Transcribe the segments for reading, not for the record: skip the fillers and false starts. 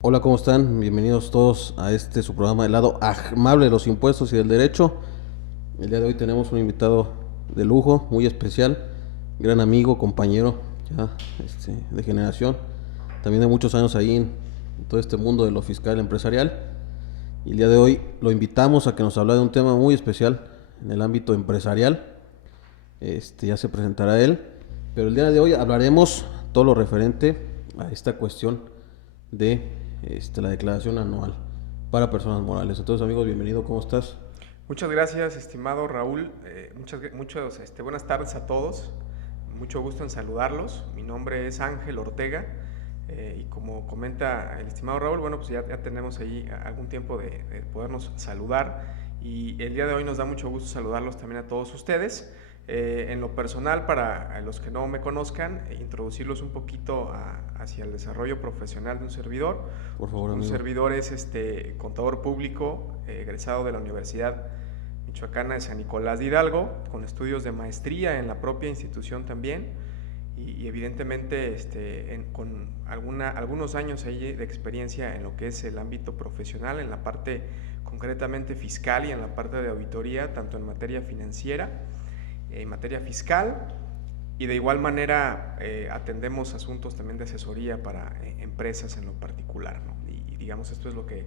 Hola, ¿cómo están? Bienvenidos todos a este su programa del lado amable de los impuestos y del derecho. El día de hoy tenemos un invitado de lujo, muy especial, gran amigo, compañero ya de generación, también de muchos años ahí en todo este mundo de lo fiscal empresarial. Y el día de hoy lo invitamos a que nos hable de un tema muy especial en el ámbito empresarial. Ya se presentará él, pero el día de hoy hablaremos todo lo referente a esta cuestión de la declaración anual para personas morales. Entonces, amigos, bienvenido, ¿cómo estás? Muchas gracias, estimado Raúl. Buenas tardes a todos. Mucho gusto en saludarlos. Mi nombre es Ángel Ortega y como comenta el estimado Raúl, bueno, pues ya tenemos ahí algún tiempo de podernos saludar y el día de hoy nos da mucho gusto saludarlos también a todos ustedes. En lo personal, para los que no me conozcan, introducirlos un poquito hacia el desarrollo profesional de un servidor. Por favor, Un amigo. servidor es contador público, egresado de la Universidad Michoacana de San Nicolás de Hidalgo, con estudios de maestría en la propia institución también, y evidentemente con algunos años ahí de experiencia en lo que es el ámbito profesional, en la parte concretamente fiscal y en la parte de auditoría, tanto en materia financiera, en materia fiscal, y de igual manera atendemos asuntos también de asesoría para empresas en lo particular, ¿no? Y digamos, esto es lo que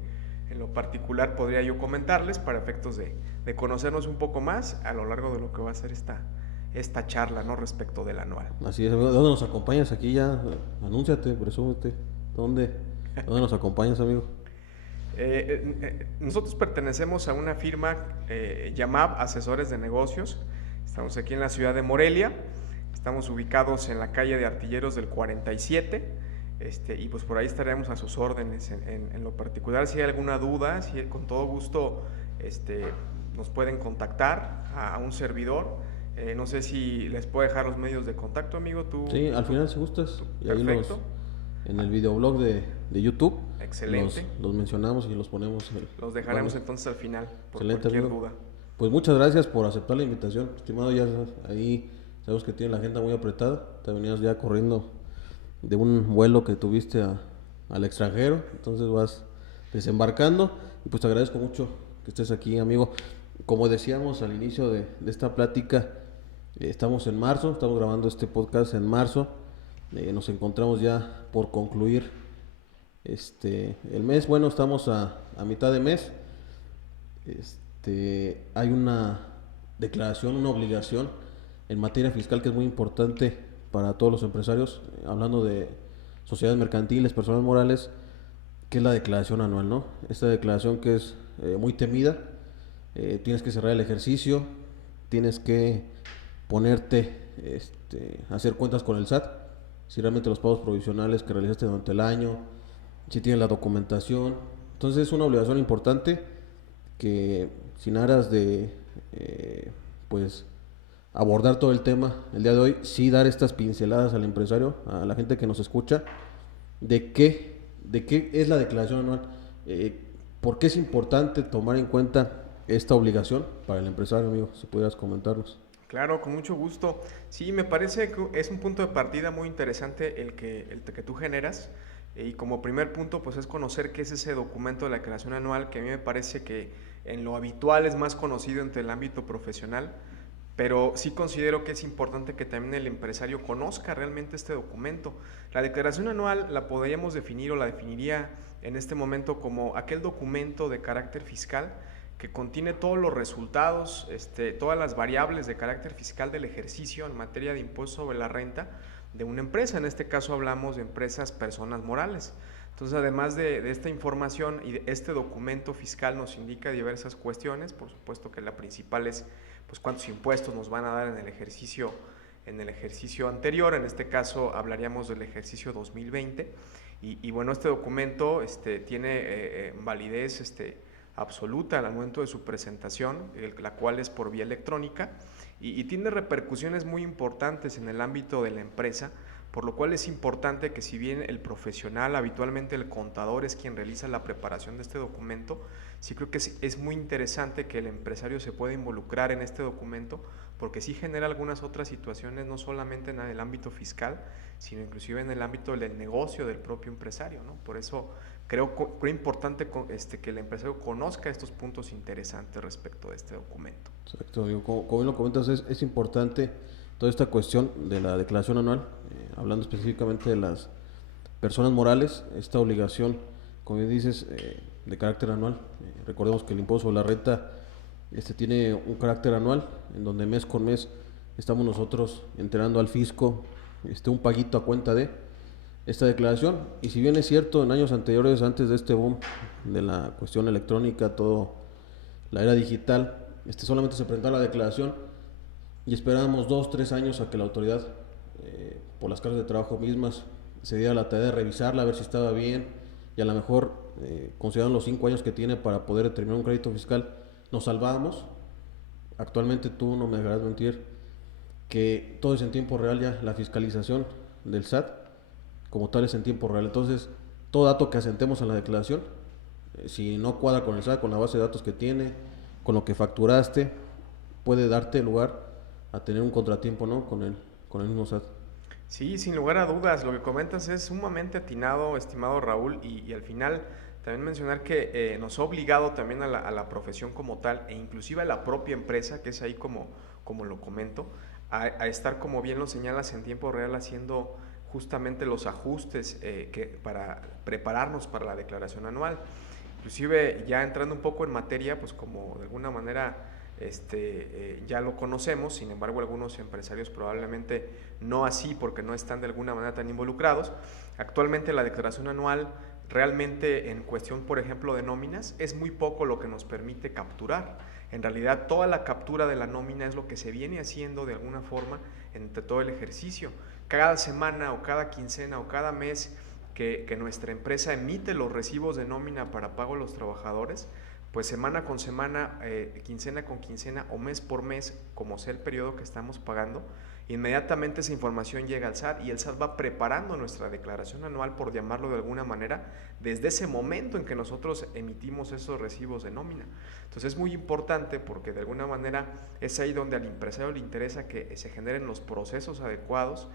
en lo particular podría yo comentarles para efectos de conocernos un poco más a lo largo de lo que va a ser esta charla, ¿no? Respecto del anual. Así es, amigo. ¿De dónde nos acompañas aquí ya? Anúnciate, presúmete. ¿Dónde? ¿Dónde nos acompañas, amigo? Nosotros pertenecemos a una firma Yamab Asesores de Negocios. Estamos aquí en la ciudad de Morelia. Estamos ubicados en la calle de Artilleros del 47. Y pues por ahí estaremos a sus órdenes. En lo particular, si hay alguna duda, si con todo gusto nos pueden contactar a un servidor. No sé si les puedo dejar los medios de contacto, amigo. Sí, al final si gustas. Y ahí Perfecto. en el videoblog de YouTube, Excelente. los mencionamos y los ponemos. Los dejaremos Vale. entonces al final por Excelente, cualquier amigo. duda. Pues muchas gracias por aceptar la invitación, estimado. Ya ahí sabemos que tiene la agenda muy apretada. Te venías ya corriendo de un vuelo que tuviste al extranjero, entonces vas desembarcando. Y pues te agradezco mucho que estés aquí, amigo. Como decíamos al inicio de esta plática, estamos en marzo, estamos grabando este podcast en marzo. Nos encontramos ya por concluir el mes. Bueno, estamos a mitad de mes. Hay una declaración, una obligación en materia fiscal que es muy importante para todos los empresarios, hablando de sociedades mercantiles, personas morales, que es la declaración anual, ¿no? Esta declaración que es muy temida. Tienes que cerrar el ejercicio, tienes que ponerte, hacer cuentas con el SAT, si realmente los pagos provisionales que realizaste durante el año, si tienes la documentación. Entonces es una obligación importante que sin aras de pues abordar todo el tema el día de hoy, sí dar estas pinceladas al empresario, a la gente que nos escucha, de qué es la declaración anual, por qué es importante tomar en cuenta esta obligación para el empresario, amigo, si pudieras comentarnos. Claro, con mucho gusto. Sí, me parece que es un punto de partida muy interesante el que tú generas. Y como primer punto, pues es conocer qué es ese documento de la declaración anual, que a mí me parece que en lo habitual es más conocido entre el ámbito profesional, pero sí considero que es importante que también el empresario conozca realmente este documento. La declaración anual la podríamos definir o la definiría en este momento como aquel documento de carácter fiscal que contiene todos los resultados, todas las variables de carácter fiscal del ejercicio en materia de impuesto sobre la renta de una empresa. En este caso hablamos de empresas, personas morales. Entonces, además de esta información y de este documento fiscal nos indica diversas cuestiones. Por supuesto que la principal es pues cuántos impuestos nos van a dar en el ejercicio anterior. En este caso hablaríamos del ejercicio 2020. Y bueno, este documento tiene validez absoluta al momento de su presentación, la cual es por vía electrónica, y tiene repercusiones muy importantes en el ámbito de la empresa, por lo cual es importante que si bien el profesional, habitualmente el contador es quien realiza la preparación de este documento, sí creo que es muy interesante que el empresario se pueda involucrar en este documento, porque sí genera algunas otras situaciones, no solamente en el ámbito fiscal, sino inclusive en el ámbito del negocio del propio empresario, ¿no? Por eso creo importante que el empresario conozca estos puntos interesantes respecto de este documento. Exacto, amigo. Como bien lo comentas, es importante toda esta cuestión de la declaración anual, hablando específicamente de las personas morales, esta obligación, como bien dices, de carácter anual. Recordemos que el impuesto sobre la renta tiene un carácter anual, en donde mes con mes estamos nosotros enterando al fisco un paguito a cuenta de esta declaración. Y si bien es cierto, en años anteriores, antes de este boom de la cuestión electrónica, todo la era digital, solamente se presentaba la declaración y esperábamos 2-3 años a que la autoridad, por las cargas de trabajo mismas, se diera la tarea de revisarla, a ver si estaba bien, y a lo mejor, considerando los 5 años que tiene para poder determinar un crédito fiscal, nos salvábamos. Actualmente tú no me dejarás mentir que todo es en tiempo real ya, la fiscalización del SAT como tal es en tiempo real. Entonces, todo dato que asentemos en la declaración, si no cuadra con el SAT, con la base de datos que tiene, con lo que facturaste, puede darte lugar a tener un contratiempo, ¿no? Con el mismo SAT. Sí, sin lugar a dudas, lo que comentas es sumamente atinado, estimado Raúl, y al final también mencionar que nos ha obligado también a la profesión como tal, e inclusive a la propia empresa, que es ahí como lo comento, a estar, como bien lo señalas, en tiempo real haciendo justamente los ajustes para prepararnos para la declaración anual. Inclusive ya entrando un poco en materia, pues como de alguna manera ya lo conocemos, sin embargo algunos empresarios probablemente no así porque no están de alguna manera tan involucrados. Actualmente la declaración anual realmente en cuestión, por ejemplo, de nóminas, es muy poco lo que nos permite capturar. En realidad toda la captura de la nómina es lo que se viene haciendo de alguna forma entre todo el ejercicio. Cada semana o cada quincena o cada mes que nuestra empresa emite los recibos de nómina para pago a los trabajadores, pues semana con semana, quincena con quincena o mes por mes, como sea el periodo que estamos pagando, inmediatamente esa información llega al SAT y el SAT va preparando nuestra declaración anual, por llamarlo de alguna manera, desde ese momento en que nosotros emitimos esos recibos de nómina. Entonces es muy importante porque de alguna manera es ahí donde al empresario le interesa que se generen los procesos adecuados,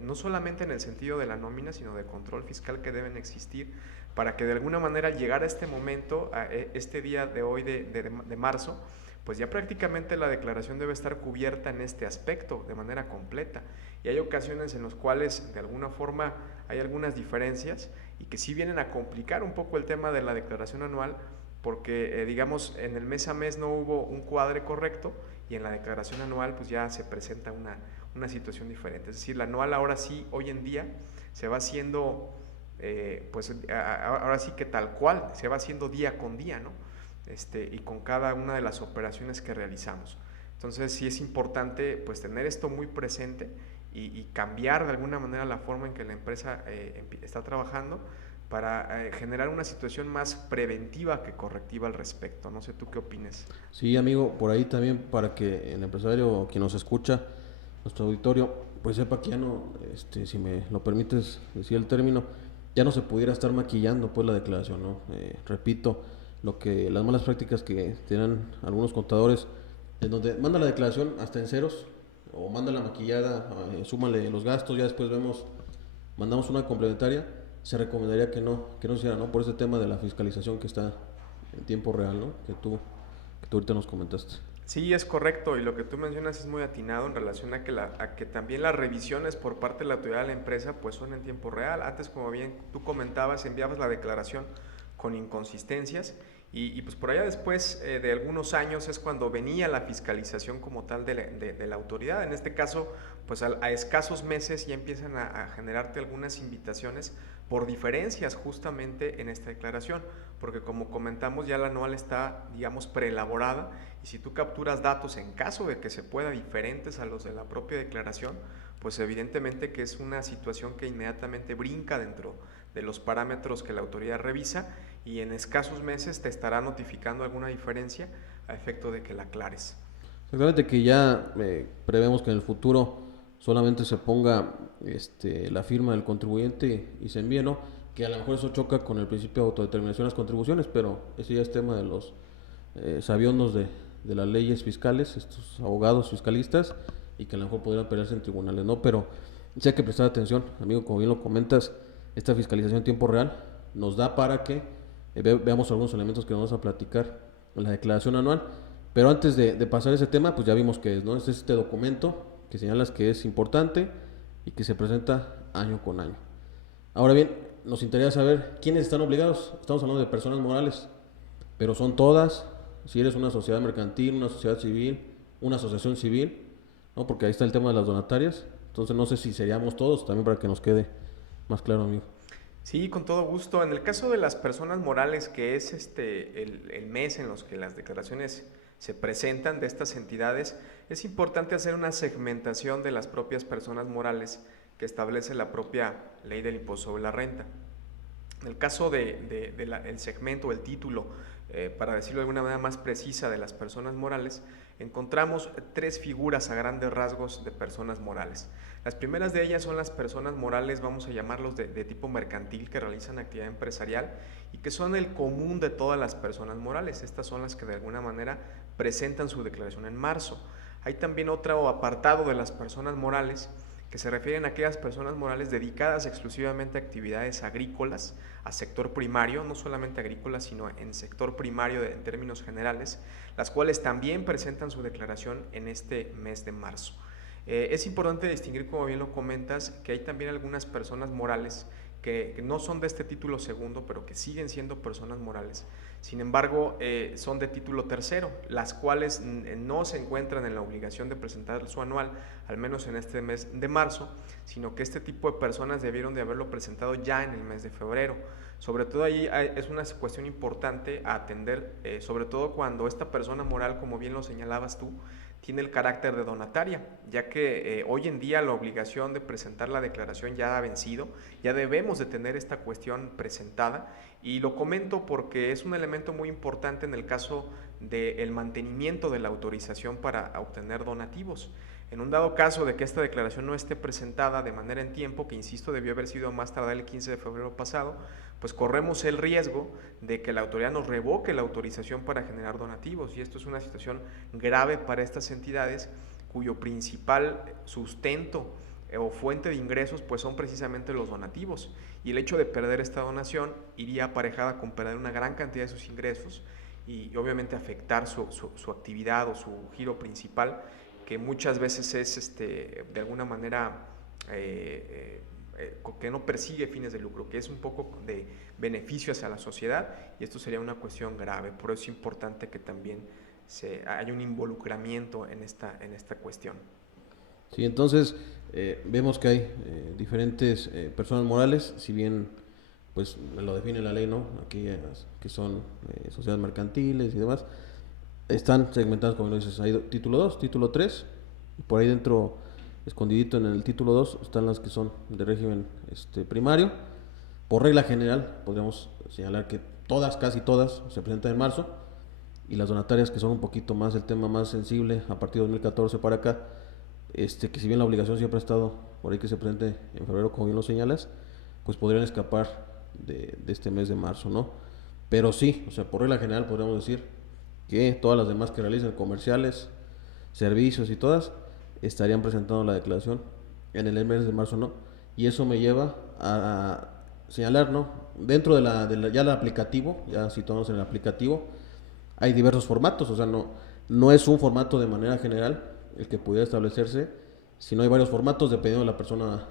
no solamente en el sentido de la nómina, sino de control fiscal que deben existir, para que de alguna manera al llegar a este momento, a este día de hoy de marzo, pues ya prácticamente la declaración debe estar cubierta en este aspecto de manera completa. Y hay ocasiones en las cuales de alguna forma hay algunas diferencias y que sí vienen a complicar un poco el tema de la declaración anual, porque digamos en el mes a mes no hubo un cuadre correcto y en la declaración anual pues ya se presenta una situación diferente. Es decir, la anual ahora sí, hoy en día, se va haciendo, pues ahora sí que tal cual, se va haciendo día con día, ¿no? Y con cada una de las operaciones que realizamos. Entonces sí es importante pues tener esto muy presente y cambiar de alguna manera la forma en que la empresa está trabajando para generar una situación más preventiva que correctiva al respecto. No sé tú qué opines. Sí, amigo, por ahí también para que el empresario, quien nos escucha, nuestro auditorio, pues sepa que ya no, si me lo permites decir el término, ya no se pudiera estar maquillando pues la declaración, ¿no? Repito, las malas prácticas que tienen algunos contadores, en donde manda la declaración hasta en ceros, o manda la maquillada, súmale los gastos, ya después mandamos una complementaria, se recomendaría que no se hiciera, ¿no? Por ese tema de la fiscalización que está en tiempo real, ¿no? Que tú ahorita nos comentaste. Sí, es correcto, y lo que tú mencionas es muy atinado en relación a que también las revisiones por parte de la autoridad de la empresa pues son en tiempo real. Antes, como bien tú comentabas, enviabas la declaración con inconsistencias y pues por allá después de algunos años es cuando venía la fiscalización como tal de la autoridad. En este caso, pues a escasos meses ya empiezan a generarte algunas invitaciones por diferencias justamente en esta declaración, porque como comentamos ya la anual está, digamos, preelaborada, y si tú capturas datos en caso de que se pueda diferentes a los de la propia declaración, pues evidentemente que es una situación que inmediatamente brinca dentro de los parámetros que la autoridad revisa y en escasos meses te estará notificando alguna diferencia a efecto de que la aclares. Exactamente, que ya prevemos que en el futuro solamente se ponga la firma del contribuyente y se envíe, ¿no? Que a lo mejor eso choca con el principio de autodeterminación de las contribuciones, pero ese ya es tema de los sabiondos de las leyes fiscales, estos abogados fiscalistas, y que a lo mejor podrían pelearse en tribunales, ¿no? Pero sí hay que prestar atención, amigo, como bien lo comentas, esta fiscalización en tiempo real nos da para que veamos algunos elementos que vamos a platicar en la declaración anual. Pero antes de pasar a ese tema, pues ya vimos que es, ¿no? Es este documento que señalas que es importante y que se presenta año con año. Ahora bien, nos interesa saber quiénes están obligados. Estamos hablando de personas morales, pero son todas. Si eres una sociedad mercantil, una sociedad civil, una asociación civil, ¿no? Porque ahí está el tema de las donatarias. Entonces no sé si seríamos todos, también para que nos quede más claro, amigo. Sí, con todo gusto. En el caso de las personas morales, que es el mes en los que las declaraciones se presentan de estas entidades, es importante hacer una segmentación de las propias personas morales que establece la propia ley del impuesto sobre la renta. En el caso del segmento, el título, para decirlo de alguna manera más precisa, de las personas morales, encontramos tres figuras a grandes rasgos de personas morales. Las primeras de ellas son las personas morales, vamos a llamarlos de tipo mercantil, que realizan actividad empresarial y que son el común de todas las personas morales. Estas son las que de alguna manera presentan su declaración en marzo. Hay también otro apartado de las personas morales que se refieren a aquellas personas morales dedicadas exclusivamente a actividades agrícolas, a sector primario, no solamente agrícolas, sino en sector primario en términos generales, las cuales también presentan su declaración en este mes de marzo. Es importante distinguir, como bien lo comentas, que hay también algunas personas morales que no son de este título segundo, pero que siguen siendo personas morales. Sin embargo, son de título tercero, las cuales no se encuentran en la obligación de presentar su anual, al menos en este mes de marzo, sino que este tipo de personas debieron de haberlo presentado ya en el mes de febrero. Sobre todo ahí es una cuestión importante a atender, sobre todo cuando esta persona moral, como bien lo señalabas tú, tiene el carácter de donataria, ya que hoy en día la obligación de presentar la declaración ya ha vencido, ya debemos de tener esta cuestión presentada, y lo comento porque es un elemento muy importante en el caso del mantenimiento de la autorización para obtener donativos. En un dado caso de que esta declaración no esté presentada de manera en tiempo, que insisto debió haber sido más tardar el 15 de febrero pasado, pues corremos el riesgo de que la autoridad nos revoque la autorización para generar donativos, y esto es una situación grave para estas entidades cuyo principal sustento o fuente de ingresos pues son precisamente los donativos, y el hecho de perder esta donación iría aparejada con perder una gran cantidad de sus ingresos y obviamente afectar su actividad o su giro principal, que muchas veces es de alguna manera que no persigue fines de lucro, que es un poco de beneficio hacia la sociedad, y esto sería una cuestión grave. Por eso es importante que también haya un involucramiento en esta cuestión. Sí, entonces vemos que hay diferentes personas morales, si bien pues lo define la ley, ¿no? Aquellas que son sociedades mercantiles y demás, están segmentadas, como lo dices, hay título 2, título 3, y por ahí dentro, escondidito en el título 2, están las que son de régimen primario. Por regla general, podríamos señalar que todas, casi todas, se presentan en marzo, y las donatarias, que son un poquito más el tema más sensible, a partir de 2014 para acá, que si bien la obligación siempre ha estado por ahí que se presente en febrero, como bien lo señalas, pues podrían escapar de este mes de marzo, ¿no? Pero sí, o sea, por regla general podríamos decir que todas las demás que realicen comerciales, servicios y todas, estarían presentando la declaración en el mes de marzo, ¿no? Y eso me lleva a señalar, ¿no? Dentro ya el aplicativo, ya situándonos en el aplicativo, hay diversos formatos, o sea, no es un formato de manera general el que pudiera establecerse, sino hay varios formatos dependiendo de la persona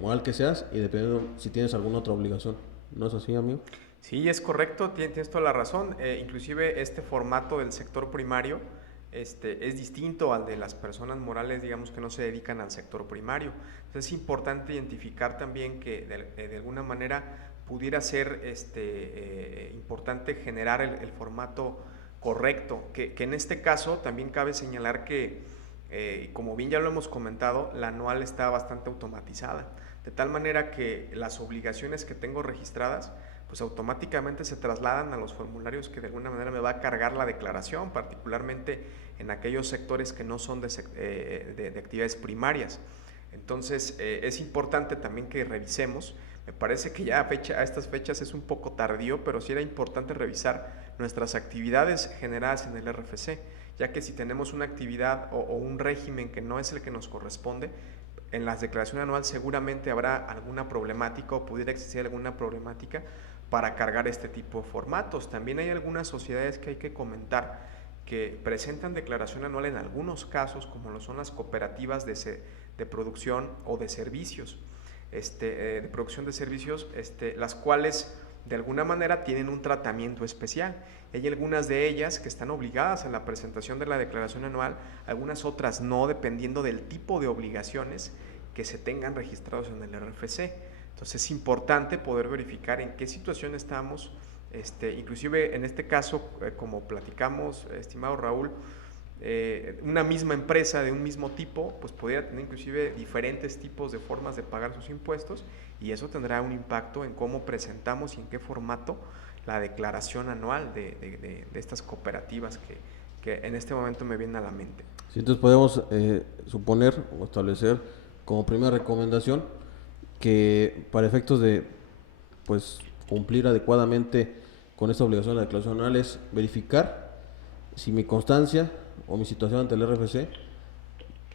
moral que seas y dependiendo si tienes alguna otra obligación. ¿No es así, amigo? Sí, es correcto, tienes toda la razón. Inclusive este formato del sector primario es distinto al de las personas morales, digamos, que no se dedican al sector primario. Entonces es importante identificar también que de alguna manera pudiera ser importante generar el formato correcto, que en este caso también cabe señalar que, como bien ya lo hemos comentado, la anual está bastante automatizada, de tal manera que las obligaciones que tengo registradas pues automáticamente se trasladan a los formularios que de alguna manera me va a cargar la declaración, particularmente en aquellos sectores que no son de actividades primarias. Entonces es importante también que revisemos. Me parece que ya a estas fechas es un poco tardío, pero sí era importante revisar nuestras actividades generadas en el RFC, ya que si tenemos una actividad o un régimen que no es el que nos corresponde, en la declaración anual seguramente habrá alguna problemática o pudiera existir alguna problemática para cargar este tipo de formatos. También hay algunas sociedades que hay que comentar que presentan declaración anual en algunos casos, como lo son las cooperativas de producción o de servicios, de producción de servicios, las cuales de alguna manera tienen un tratamiento especial. Hay algunas de ellas que están obligadas a la presentación de la declaración anual, algunas otras no, dependiendo del tipo de obligaciones que se tengan registrados en el RFC. Entonces es importante poder verificar en qué situación estamos, inclusive en este caso, como platicamos, estimado Raúl, una misma empresa de un mismo tipo, pues podría tener inclusive diferentes tipos de formas de pagar sus impuestos, y eso tendrá un impacto en cómo presentamos y en qué formato la declaración anual de estas cooperativas que en este momento me vienen a la mente. Sí, entonces podemos suponer o establecer como primera recomendación que para efectos de pues cumplir adecuadamente con esta obligación de la declaración anual es verificar si mi constancia o mi situación ante el RFC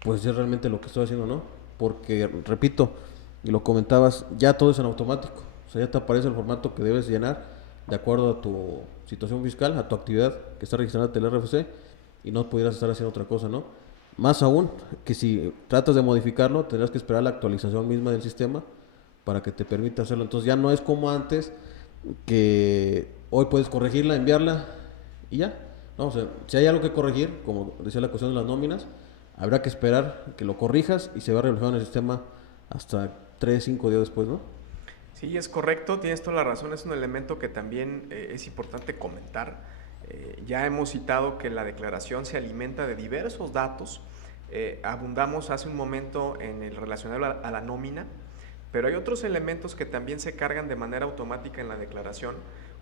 pues es realmente lo que estoy haciendo o no, porque repito, y lo comentabas, ya todo es en automático, o sea, ya te aparece el formato que debes llenar de acuerdo a tu situación fiscal, a tu actividad que está registrada ante el RFC, y no pudieras estar haciendo otra cosa, ¿no? Más aún, que si tratas de modificarlo, tendrás que esperar la actualización misma del sistema para que te permita hacerlo. Entonces ya no es como antes, que hoy puedes corregirla, enviarla y ya. No, o sea, si hay algo que corregir, como decía la cuestión de las nóminas, habrá que esperar que lo corrijas y se va a reflejar en el sistema hasta 3-5 días después, ¿no? Sí, es correcto, tienes toda la razón, es un elemento que también es importante comentar. Ya hemos citado que la declaración se alimenta de diversos datos. Abundamos hace un momento en el relacionado a la nómina, pero hay otros elementos que también se cargan de manera automática en la declaración,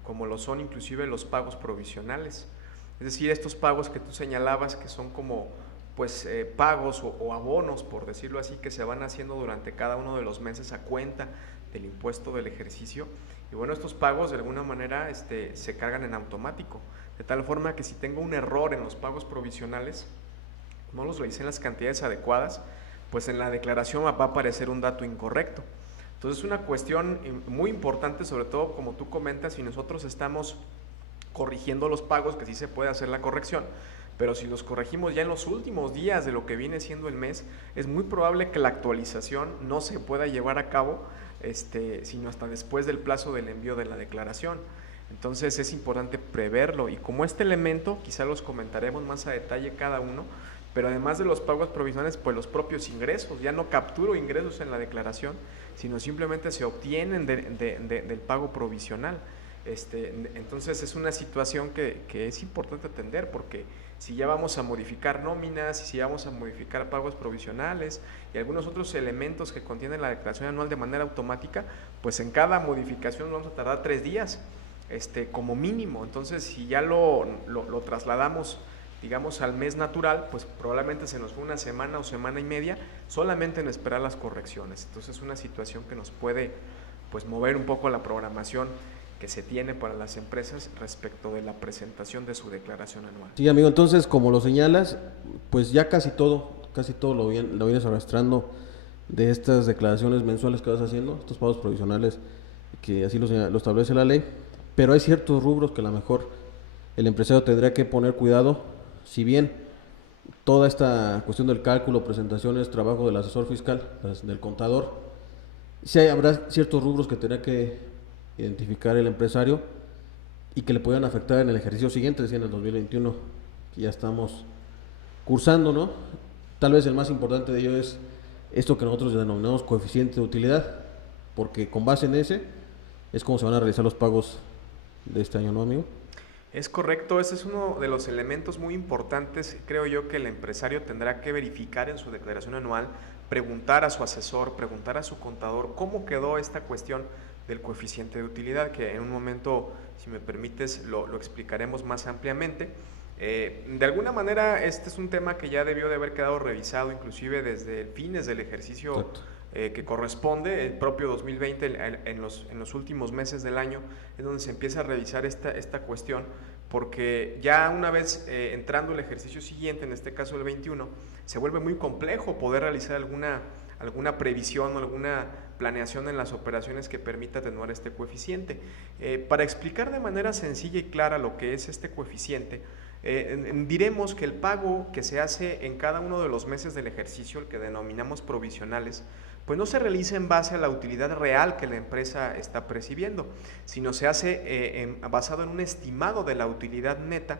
como lo son inclusive los pagos provisionales. Es decir, estos pagos que tú señalabas que son como pues pagos o abonos, por decirlo así, que se van haciendo durante cada uno de los meses a cuenta del impuesto del ejercicio. Y bueno, estos pagos de alguna manera se cargan en automático, de tal forma que si tengo un error en los pagos provisionales, no los realicé en las cantidades adecuadas, pues en la declaración va a aparecer un dato incorrecto. Entonces es una cuestión muy importante, sobre todo como tú comentas, si nosotros estamos corrigiendo los pagos, que sí se puede hacer la corrección, pero si los corregimos ya en los últimos días de lo que viene siendo el mes, es muy probable que la actualización no se pueda llevar a cabo, sino hasta después del plazo del envío de la declaración. Entonces es importante preverlo, y como este elemento, quizá los comentaremos más a detalle cada uno, pero además de los pagos provisionales, pues los propios ingresos, ya no capturo ingresos en la declaración, sino simplemente se obtienen del pago provisional. Entonces es una situación que es importante atender, porque si ya vamos a modificar nóminas, y si vamos a modificar pagos provisionales y algunos otros elementos que contiene la declaración anual de manera automática, pues en cada modificación vamos a tardar 3 días, como mínimo. Entonces si ya lo trasladamos, digamos, al mes natural, pues probablemente se nos fue una semana o semana y media solamente en esperar las correcciones. Entonces es una situación que nos puede pues mover un poco la programación que se tiene para las empresas respecto de la presentación de su declaración anual. Sí, amigo, entonces como lo señalas, pues ya casi todo lo vienes arrastrando de estas declaraciones mensuales que vas haciendo, estos pagos provisionales que así lo establece la ley, pero hay ciertos rubros que a lo mejor el empresario tendrá que poner cuidado. Si bien toda esta cuestión del cálculo, presentaciones, trabajo del asesor fiscal, del contador, sí habrá ciertos rubros que tendrá que identificar el empresario y que le puedan afectar en el ejercicio siguiente, es decir, en el 2021, que ya estamos cursando, ¿no? Tal vez el más importante de ello es esto que nosotros denominamos coeficiente de utilidad, porque con base en ese es como se van a realizar los pagos de este año, ¿no, amigo? Es correcto, ese es uno de los elementos muy importantes, creo yo, que el empresario tendrá que verificar en su declaración anual, preguntar a su asesor, preguntar a su contador cómo quedó esta cuestión del coeficiente de utilidad, que en un momento, si me permites, lo explicaremos más ampliamente. De alguna manera este es un tema que ya debió de haber quedado revisado inclusive desde fines del ejercicio que corresponde, el propio 2020, en los últimos meses del año, es donde se empieza a revisar esta cuestión, porque ya una vez entrando el ejercicio siguiente, en este caso el 21, se vuelve muy complejo poder realizar alguna previsión o alguna planeación en las operaciones que permita atenuar este coeficiente. Para explicar de manera sencilla y clara lo que es este coeficiente, diremos que el pago que se hace en cada uno de los meses del ejercicio, el que denominamos provisionales, pues no se realiza en base a la utilidad real que la empresa está percibiendo, sino se hace basado en un estimado de la utilidad neta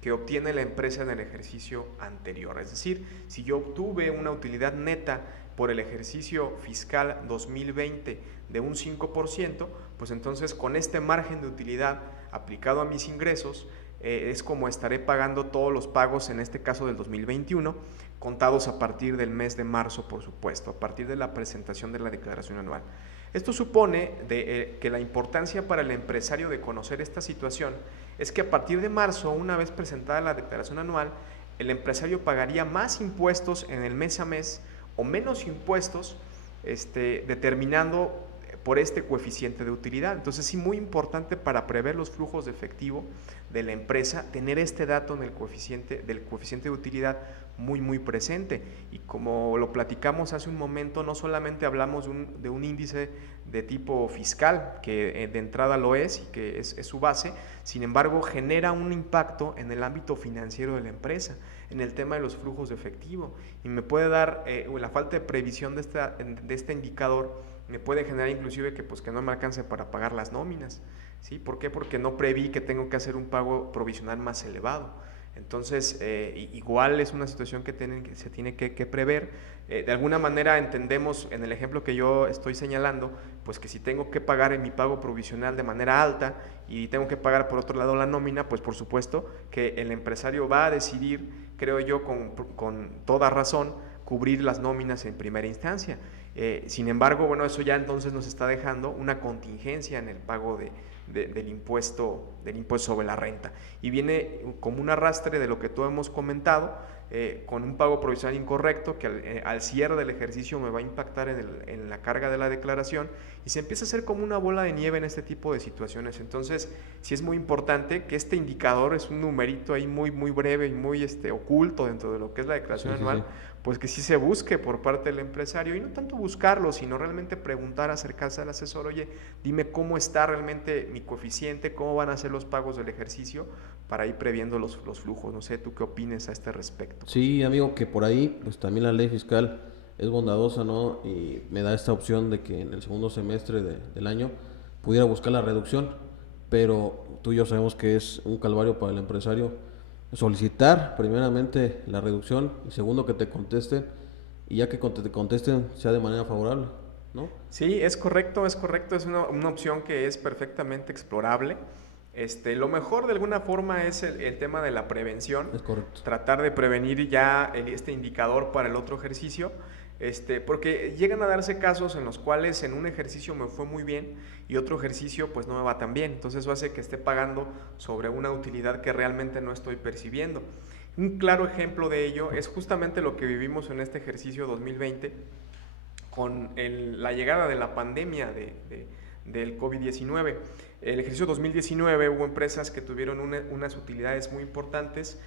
que obtiene la empresa en el ejercicio anterior. Es decir, si yo obtuve una utilidad neta por el ejercicio fiscal 2020 de un 5%, pues entonces con este margen de utilidad aplicado a mis ingresos, es como estaré pagando todos los pagos, en este caso del 2021, contados a partir del mes de marzo, por supuesto, a partir de la presentación de la declaración anual. Esto supone que la importancia para el empresario de conocer esta situación es que a partir de marzo, una vez presentada la declaración anual, el empresario pagaría más impuestos en el mes a mes o menos impuestos, determinando por este coeficiente de utilidad. Entonces sí, muy importante para prever los flujos de efectivo de la empresa, tener este dato en el coeficiente de utilidad muy presente. Y como lo platicamos hace un momento, no solamente hablamos de un índice de tipo fiscal, que de entrada lo es y que es su base, sin embargo genera un impacto en el ámbito financiero de la empresa, en el tema de los flujos de efectivo, y me puede dar la falta de previsión de este indicador, me puede generar inclusive que no me alcance para pagar las nóminas, ¿sí? ¿Por qué? Porque no preví que tengo que hacer un pago provisional más elevado. Entonces, igual es una situación que se tiene que prever. De alguna manera entendemos en el ejemplo que yo estoy señalando, pues que si tengo que pagar en mi pago provisional de manera alta y tengo que pagar por otro lado la nómina, pues por supuesto que el empresario va a decidir, creo yo, con toda razón, cubrir las nóminas en primera instancia. Sin embargo, bueno, eso ya entonces nos está dejando una contingencia en el pago del impuesto sobre la renta, y viene como un arrastre de lo que todos hemos comentado, con un pago provisional incorrecto que al cierre del ejercicio me va a impactar en la carga de la declaración, y se empieza a hacer como una bola de nieve en este tipo de situaciones. Entonces sí es muy importante que este indicador, es un numerito ahí muy breve y muy oculto dentro de lo que es la declaración anual, pues que sí se busque por parte del empresario, y no tanto buscarlo, sino realmente preguntar, acercarse al asesor: oye, dime cómo está realmente mi coeficiente, cómo van a ser los pagos del ejercicio, para ir previendo los flujos. No sé, ¿tú qué opines a este respecto? Sí, amigo, que por ahí, pues también la ley fiscal es bondadosa, ¿no? Y me da esta opción de que en el segundo semestre del año pudiera buscar la reducción, pero tú y yo sabemos que es un calvario para el empresario solicitar primeramente la reducción, y segundo que te contesten, y ya que te contesten sea de manera favorable, ¿no? Sí, es correcto, es una opción que es perfectamente explorable. Lo mejor de alguna forma es el tema de la prevención. Es correcto. Tratar de prevenir ya este indicador para el otro ejercicio, porque llegan a darse casos en los cuales en un ejercicio me fue muy bien y otro ejercicio pues no me va tan bien. Entonces eso hace que esté pagando sobre una utilidad que realmente no estoy percibiendo. Un claro ejemplo de ello es justamente lo que vivimos en este ejercicio 2020 con la llegada de la pandemia del COVID-19. El ejercicio 2019 hubo empresas que tuvieron unas utilidades muy importantes,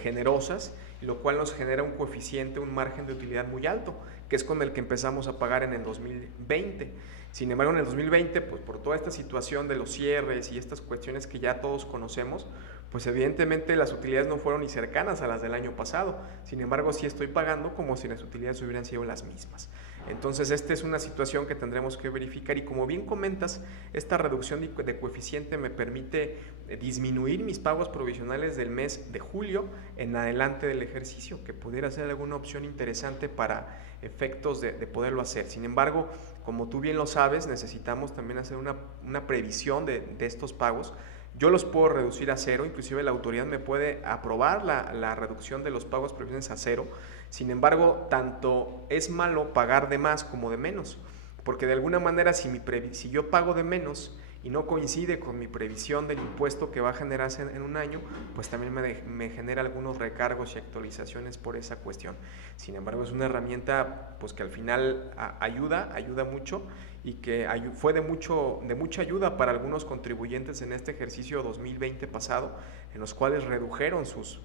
generosas, lo cual nos genera un coeficiente, un margen de utilidad muy alto, que es con el que empezamos a pagar en el 2020. Sin embargo, en el 2020, pues por toda esta situación de los cierres y estas cuestiones que ya todos conocemos, pues evidentemente las utilidades no fueron ni cercanas a las del año pasado. Sin embargo, sí estoy pagando como si las utilidades hubieran sido las mismas. Entonces, esta es una situación que tendremos que verificar, y como bien comentas, esta reducción de coeficiente me permite disminuir mis pagos provisionales del mes de julio en adelante del ejercicio, que pudiera ser alguna opción interesante para efectos de poderlo hacer. Sin embargo, como tú bien lo sabes, necesitamos también hacer una previsión de estos pagos. Yo los puedo reducir a cero, inclusive la autoridad me puede aprobar la reducción de los pagos provisionales a cero. Sin embargo, tanto es malo pagar de más como de menos, porque de alguna manera si yo pago de menos y no coincide con mi previsión del impuesto que va a generarse en un año, pues también me genera algunos recargos y actualizaciones por esa cuestión. Sin embargo, es una herramienta pues que al final ayuda mucho, y que fue de mucha ayuda para algunos contribuyentes en este ejercicio 2020 pasado, en los cuales redujeron sus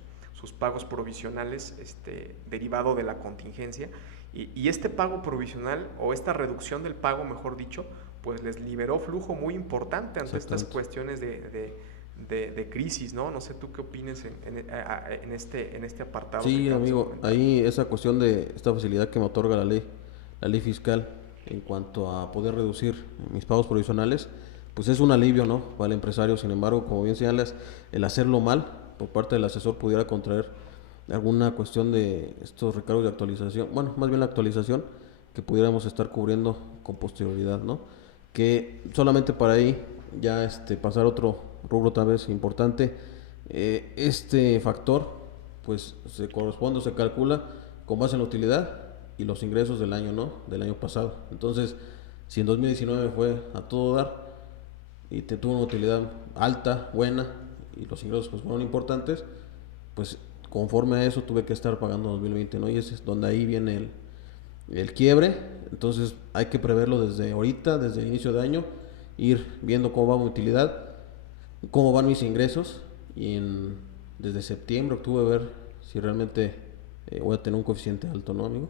pagos provisionales derivado de la contingencia, Y este pago provisional o esta reducción del pago, mejor dicho, pues les liberó flujo muy importante ante estas cuestiones de crisis, ¿no? No sé tú qué opines en este apartado. Sí, amigo, ahí esa cuestión de esta facilidad que me otorga la ley fiscal en cuanto a poder reducir mis pagos provisionales, pues es un alivio, ¿no? Para el empresario. Sin embargo, como bien señalas, el hacerlo mal por parte del asesor pudiera contraer alguna cuestión de estos recargos de actualización, bueno, más bien la actualización que pudiéramos estar cubriendo con posterioridad, ¿no? Que solamente para ahí ya pasar otro rubro tal vez importante, este factor pues se corresponde, se calcula con base en la utilidad y los ingresos del año, ¿no? Del año pasado. Entonces, si en 2019 fue a todo dar y te tuvo una utilidad alta, buena, y los ingresos pues fueron importantes, pues conforme a eso tuve que estar pagando 2020, ¿no? Y ese es donde ahí viene el quiebre. Entonces hay que preverlo desde ahorita, desde el inicio de año, ir viendo cómo va mi utilidad, cómo van mis ingresos, y desde septiembre, octubre, ver si realmente voy a tener un coeficiente alto, ¿no, amigo?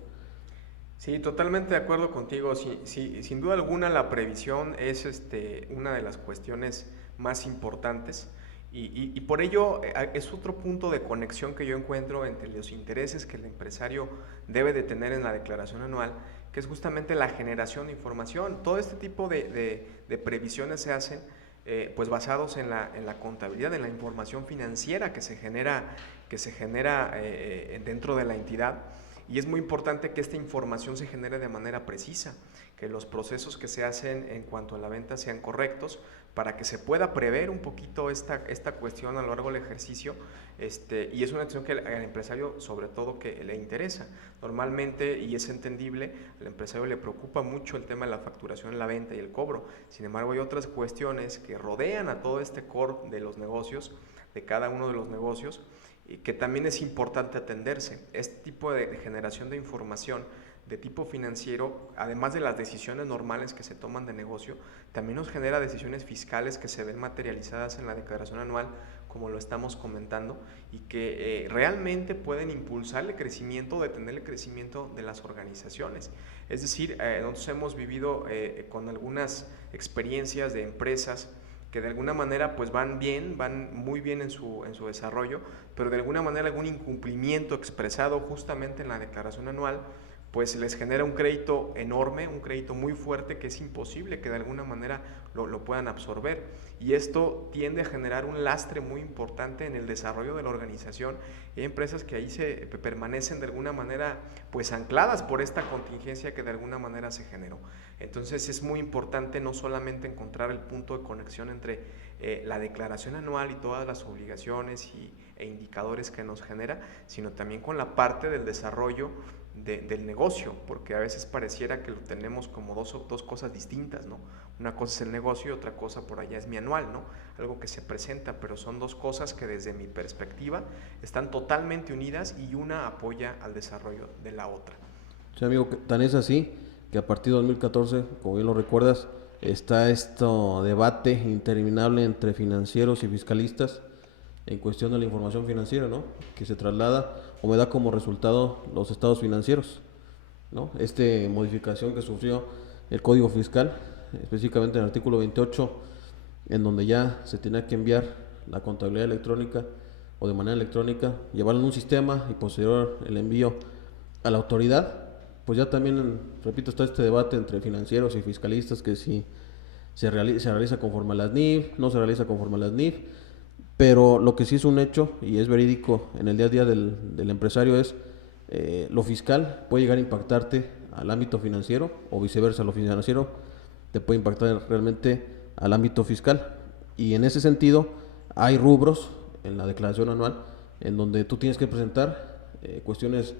Sí, totalmente de acuerdo contigo. Sin duda alguna la previsión es una de las cuestiones más importantes y por ello es otro punto de conexión que yo encuentro entre los intereses que el empresario debe de tener en la declaración anual, que es justamente la generación de información. Todo este tipo de previsiones se hacen pues basados en la contabilidad, en la información financiera que se genera dentro de la entidad. Y es muy importante que esta información se genere de manera precisa, que los procesos que se hacen en cuanto a la venta sean correctos para que se pueda prever un poquito esta cuestión a lo largo del ejercicio, y es una cuestión que al empresario sobre todo que le interesa. Normalmente, y es entendible, al empresario le preocupa mucho el tema de la facturación en la venta y el cobro. Sin embargo, hay otras cuestiones que rodean a todo este core de los negocios, de cada uno de los negocios, y que también es importante atenderse. Este tipo de generación de información de tipo financiero, además de las decisiones normales que se toman de negocio, también nos genera decisiones fiscales que se ven materializadas en la declaración anual, como lo estamos comentando, y que realmente pueden impulsar el crecimiento, detener el crecimiento de las organizaciones. Es decir, nosotros hemos vivido con algunas experiencias de empresas que de alguna manera pues van muy bien en su desarrollo, pero de alguna manera algún incumplimiento expresado justamente en la declaración anual pues les genera un crédito enorme, un crédito muy fuerte que es imposible que de alguna manera lo puedan absorber, y esto tiende a generar un lastre muy importante en el desarrollo de la organización. Hay empresas que ahí se permanecen de alguna manera pues ancladas por esta contingencia que de alguna manera se generó. Entonces es muy importante no solamente encontrar el punto de conexión entre la declaración anual y todas las obligaciones e indicadores que nos genera, sino también con la parte del desarrollo del negocio, porque a veces pareciera que lo tenemos como dos cosas distintas, ¿no? Una cosa es el negocio y otra cosa por allá es mi anual, ¿no? Algo que se presenta, pero son dos cosas que desde mi perspectiva están totalmente unidas y una apoya al desarrollo de la otra. Sí, amigo, tan es así que a partir de 2014, como bien lo recuerdas, está este debate interminable entre financieros y fiscalistas en cuestión de la información financiera, ¿no? Que se traslada o me da como resultado los estados financieros, ¿no? Modificación que sufrió el Código Fiscal, específicamente en el artículo 28, en donde ya se tenía que enviar la contabilidad electrónica o de manera electrónica, llevarlo en un sistema y posterior el envío a la autoridad. Pues ya también, repito, está este debate entre financieros y fiscalistas que si se realiza conforme a las NIF, no se realiza conforme a las NIF. Pero lo que sí es un hecho y es verídico en el día a día del empresario es lo fiscal puede llegar a impactarte al ámbito financiero o viceversa, lo financiero te puede impactar realmente al ámbito fiscal. Y en ese sentido hay rubros en la declaración anual en donde tú tienes que presentar cuestiones,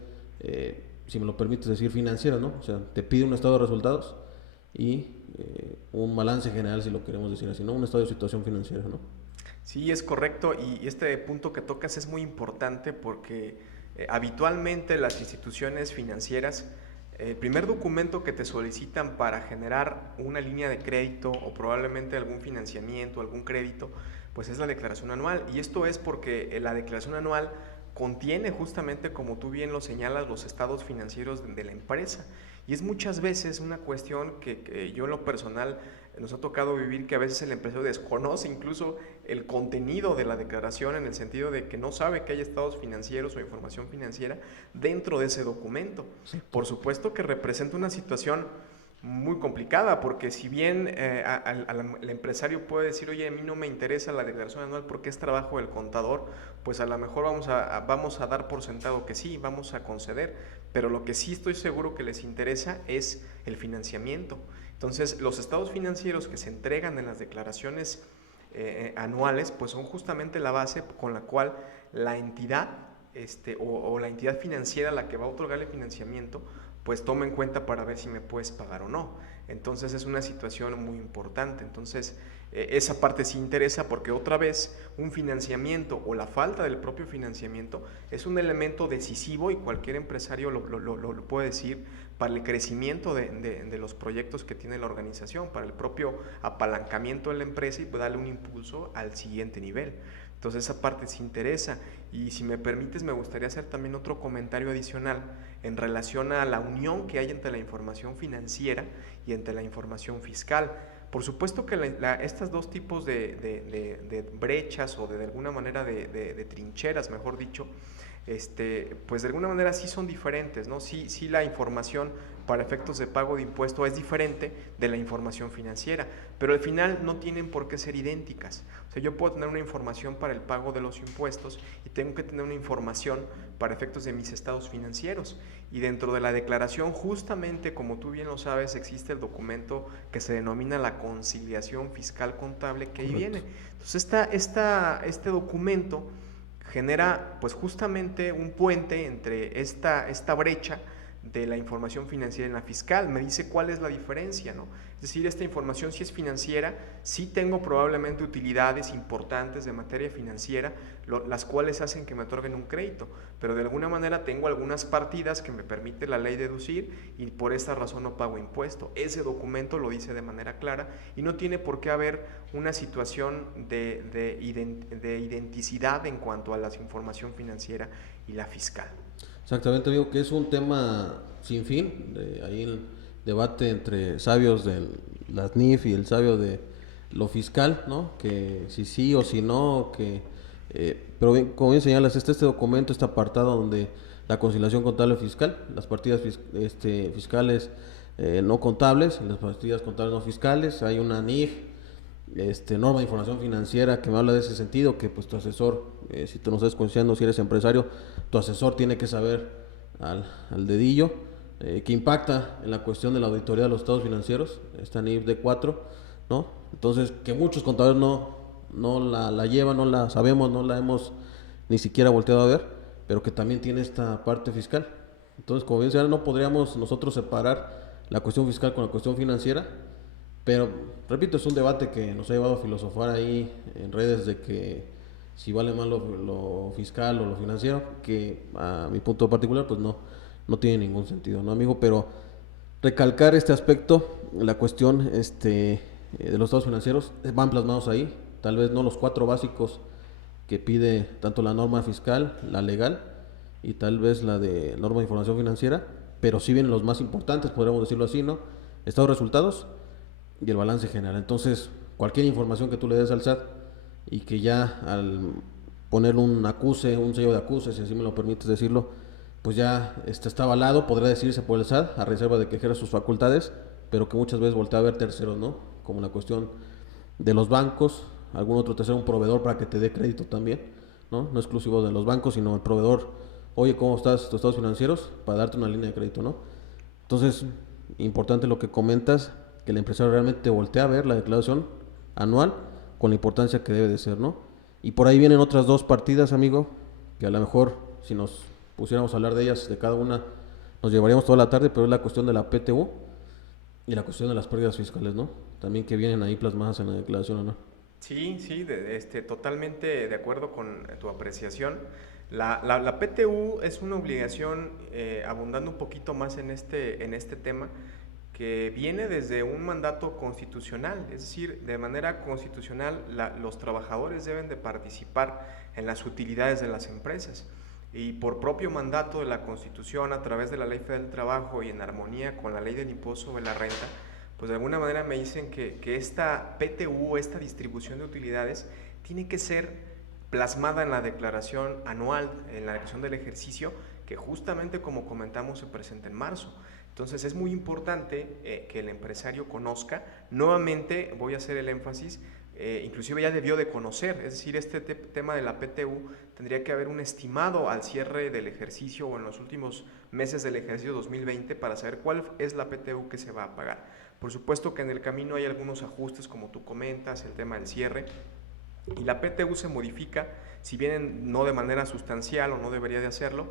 si me lo permites decir, financieras, ¿no? O sea, te pide un estado de resultados y un balance general, si lo queremos decir así, ¿no? Un estado de situación financiera, ¿no? Sí, es correcto, y este punto que tocas es muy importante porque habitualmente las instituciones financieras, el primer documento que te solicitan para generar una línea de crédito o probablemente algún financiamiento, algún crédito, pues es la declaración anual. Y esto es porque la declaración anual contiene justamente, como tú bien lo señalas, los estados financieros de la empresa. Y es muchas veces una cuestión que yo en lo personal nos ha tocado vivir, que a veces el empresario desconoce incluso el contenido de la declaración, en el sentido de que no sabe que hay estados financieros o información financiera dentro de ese documento. Por supuesto que representa una situación muy complicada, porque si bien el empresario puede decir, oye, a mí no me interesa la declaración anual porque es trabajo del contador, pues a lo mejor vamos a dar por sentado que sí, vamos a conceder, pero lo que sí estoy seguro que les interesa es el financiamiento. Entonces, los estados financieros que se entregan en las declaraciones anuales, pues son justamente la base con la cual la entidad o la entidad financiera a la que va a otorgar el financiamiento, pues toma en cuenta para ver si me puedes pagar o no. Entonces es una situación muy importante. Entonces esa parte sí interesa, porque otra vez un financiamiento o la falta del propio financiamiento es un elemento decisivo, y cualquier empresario lo puede decir, para el crecimiento de los proyectos que tiene la organización, para el propio apalancamiento de la empresa y darle un impulso al siguiente nivel. Entonces esa parte sí interesa. Y si me permites, me gustaría hacer también otro comentario adicional en relación a la unión que hay entre la información financiera y entre la información fiscal. Por supuesto que estos dos tipos de brechas, o de alguna manera de trincheras, mejor dicho, pues de alguna manera sí son diferentes, ¿no? Sí la información para efectos de pago de impuesto es diferente de la información financiera, pero al final no tienen por qué ser idénticas. O sea, yo puedo tener una información para el pago de los impuestos y tengo que tener una información para efectos de mis estados financieros. Y dentro de la declaración, justamente como tú bien lo sabes, existe el documento que se denomina la conciliación fiscal contable, que ahí viene. Entonces este documento genera pues justamente un puente entre esta brecha de la información financiera en la fiscal. Me dice cuál es la diferencia, ¿no? Es decir, esta información, si es financiera, sí tengo probablemente utilidades importantes de materia financiera, las cuales hacen que me otorguen un crédito, pero de alguna manera tengo algunas partidas que me permite la ley deducir, y por esta razón no pago impuesto. Ese documento lo dice de manera clara, y no tiene por qué haber una situación de identicidad en cuanto a la información financiera y la fiscal. Exactamente, amigo, que es un tema sin fin, ahí el debate entre sabios de las NIF y el sabio de lo fiscal, ¿no? Que si sí o si no, pero bien, como bien señalas, está este documento, este apartado donde la conciliación contable fiscal, las partidas fiscales no contables, las partidas contables no fiscales, hay una NIF, norma de información financiera que me habla de ese sentido, que pues tu asesor, si tú nos estás escuchando, si eres empresario, tu asesor tiene que saber al dedillo, que impacta en la cuestión de la auditoría de los estados financieros, esta NIF D4, ¿no? Entonces, que muchos contadores no la llevan, no la sabemos, no la hemos ni siquiera volteado a ver, pero que también tiene esta parte fiscal. Entonces, como bien se no podríamos nosotros separar la cuestión fiscal con la cuestión financiera, pero, repito, es un debate que nos ha llevado a filosofar ahí en redes de que si vale más lo fiscal o lo financiero, que a mi punto particular, pues no tiene ningún sentido, ¿no, amigo? Pero recalcar este aspecto, la cuestión de los estados financieros, van plasmados ahí, tal vez no los 4 básicos que pide tanto la norma fiscal, la legal, y tal vez la de norma de información financiera, pero sí vienen los más importantes, podríamos decirlo así, ¿no? Estados resultados y el balance general. Entonces, cualquier información que tú le des al SAT y que ya al poner un acuse, un sello de acuse, si así me lo permites decirlo, pues ya está avalado, podrá decirse por el SAT, a reserva de que ejerza sus facultades, pero que muchas veces voltea a ver terceros, ¿no? Como la cuestión de los bancos, algún otro tercero, un proveedor para que te dé crédito también, ¿no? No exclusivo de los bancos, sino el proveedor, oye, ¿cómo estás tus estados financieros? Para darte una línea de crédito, ¿no? Entonces, importante lo que comentas, que el empresario realmente voltea a ver la declaración anual con la importancia que debe de ser, ¿no? Y por ahí vienen otras 2 partidas, amigo, que a lo mejor si nos pusiéramos a hablar de ellas, de cada una, nos llevaríamos toda la tarde, pero es la cuestión de la PTU y la cuestión de las pérdidas fiscales, ¿no? También que vienen ahí plasmadas en la declaración anual. Sí, sí, totalmente de acuerdo con tu apreciación. La PTU es una obligación, abundando un poquito más en este tema, que viene desde un mandato constitucional. Es decir, de manera constitucional los trabajadores deben de participar en las utilidades de las empresas. y por propio mandato de la Constitución, a través de la Ley Federal del Trabajo y en armonía con la Ley del Impuesto sobre la Renta, pues de alguna manera me dicen que esta PTU, esta distribución de utilidades, tiene que ser plasmada en la declaración anual, en la declaración del ejercicio, que justamente como comentamos se presenta en marzo. Entonces es muy importante que el empresario conozca. Nuevamente voy a hacer el énfasis, inclusive ya debió de conocer, es decir, este tema de la PTU tendría que haber un estimado al cierre del ejercicio o en los últimos meses del ejercicio 2020 para saber cuál es la PTU que se va a pagar. Por supuesto que en el camino hay algunos ajustes, como tú comentas, el tema del cierre, y la PTU se modifica, si bien no de manera sustancial o no debería de hacerlo,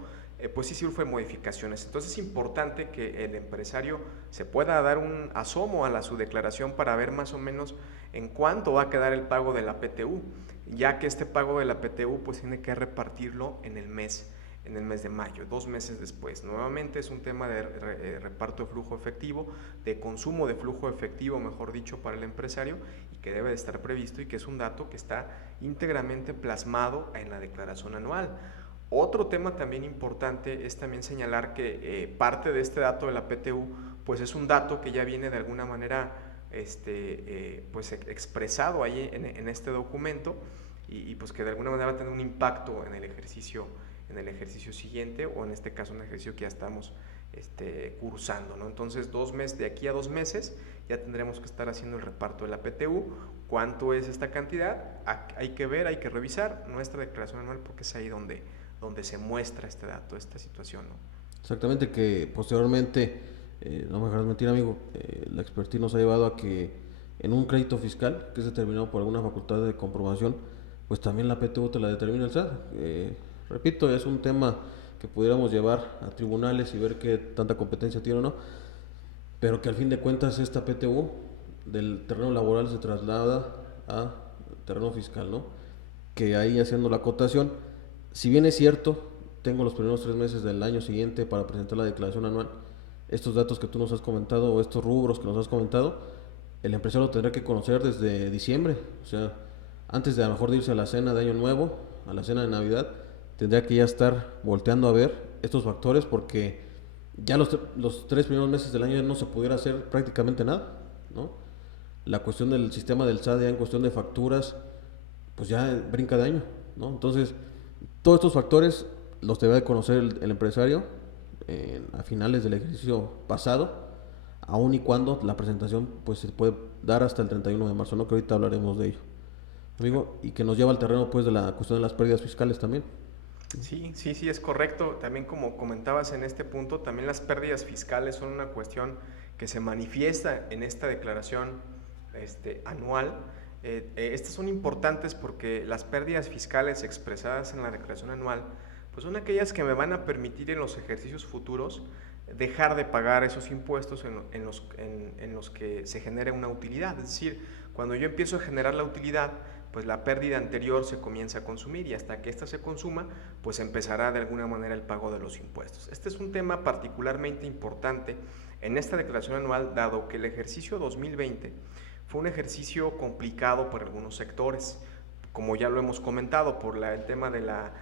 pues sí sufre modificaciones. Entonces es importante que el empresario se pueda dar un asomo a su declaración para ver más o menos en cuánto va a quedar el pago de la PTU, ya que este pago de la PTU pues tiene que repartirlo en el mes de mayo, 2 meses después. Nuevamente es un tema de reparto de flujo efectivo, de consumo de flujo efectivo, mejor dicho, para el empresario, y que debe de estar previsto y que es un dato que está íntegramente plasmado en la declaración anual. Otro tema también importante es también señalar que parte de este dato de la PTU pues es un dato que ya viene de alguna manera pues expresado ahí en este documento y pues que de alguna manera va a tener un impacto en el ejercicio siguiente, o en este caso en el ejercicio que ya estamos cursando, ¿no? Entonces de aquí a 2 meses ya tendremos que estar haciendo el reparto de la PTU. ¿Cuánto es esta cantidad? Hay que ver, hay que revisar nuestra declaración anual, porque es ahí donde se muestra este dato, esta situación, ¿no? Exactamente, que posteriormente, no me dejarás mentir, amigo, la expertise nos ha llevado a que en un crédito fiscal que es determinado por alguna facultad de comprobación, pues también la PTU te la determina el SAT. Repito, es un tema que pudiéramos llevar a tribunales y ver qué tanta competencia tiene o no, pero que al fin de cuentas esta PTU del terreno laboral se traslada a terreno fiscal, ¿no? Que ahí, haciendo la acotación, si bien es cierto, tengo los primeros 3 meses del año siguiente para presentar la declaración anual, estos datos que tú nos has comentado o estos rubros que nos has comentado, el empresario lo tendrá que conocer desde diciembre. O sea, antes de a lo mejor de irse a la cena de Año Nuevo, a la cena de Navidad, tendría que ya estar volteando a ver estos factores, porque ya los 3 primeros meses del año ya no se pudiera hacer prácticamente nada, ¿no? La cuestión del sistema del SAT ya en cuestión de facturas, pues ya brinca de año, ¿no? Entonces, todos estos factores los debe de conocer el empresario a finales del ejercicio pasado, aun y cuando la presentación pues se puede dar hasta el 31 de marzo, ¿no? Que ahorita hablaremos de ello, amigo, y que nos lleva al terreno pues de la cuestión de las pérdidas fiscales también. Sí, es correcto. También, como comentabas en este punto, también las pérdidas fiscales son una cuestión que se manifiesta en esta declaración anual. Estas son importantes porque las pérdidas fiscales expresadas en la declaración anual pues son aquellas que me van a permitir en los ejercicios futuros dejar de pagar esos impuestos en los que se genere una utilidad. Es decir, cuando yo empiezo a generar la utilidad, pues la pérdida anterior se comienza a consumir, y hasta que ésta se consuma, pues empezará de alguna manera el pago de los impuestos. Este es un tema particularmente importante en esta declaración anual, dado que el ejercicio 2020 fue un ejercicio complicado por algunos sectores, como ya lo hemos comentado, por el tema de la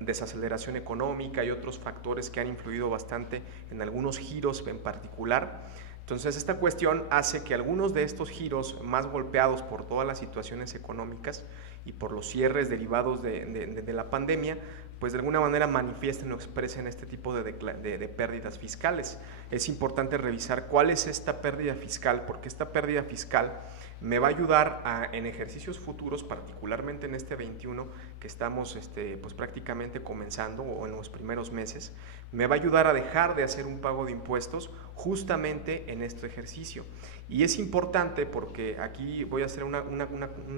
desaceleración económica y otros factores que han influido bastante en algunos giros en particular. Entonces, esta cuestión hace que algunos de estos giros más golpeados por todas las situaciones económicas y por los cierres derivados de la pandemia, pues de alguna manera manifiesten o expresen este tipo de pérdidas fiscales. Es importante revisar cuál es esta pérdida fiscal, porque esta pérdida fiscal me va a ayudar en ejercicios futuros, particularmente en este 21 que estamos pues prácticamente comenzando, o en los primeros meses, me va a ayudar a dejar de hacer un pago de impuestos justamente en este ejercicio. Y es importante porque aquí voy a hacer un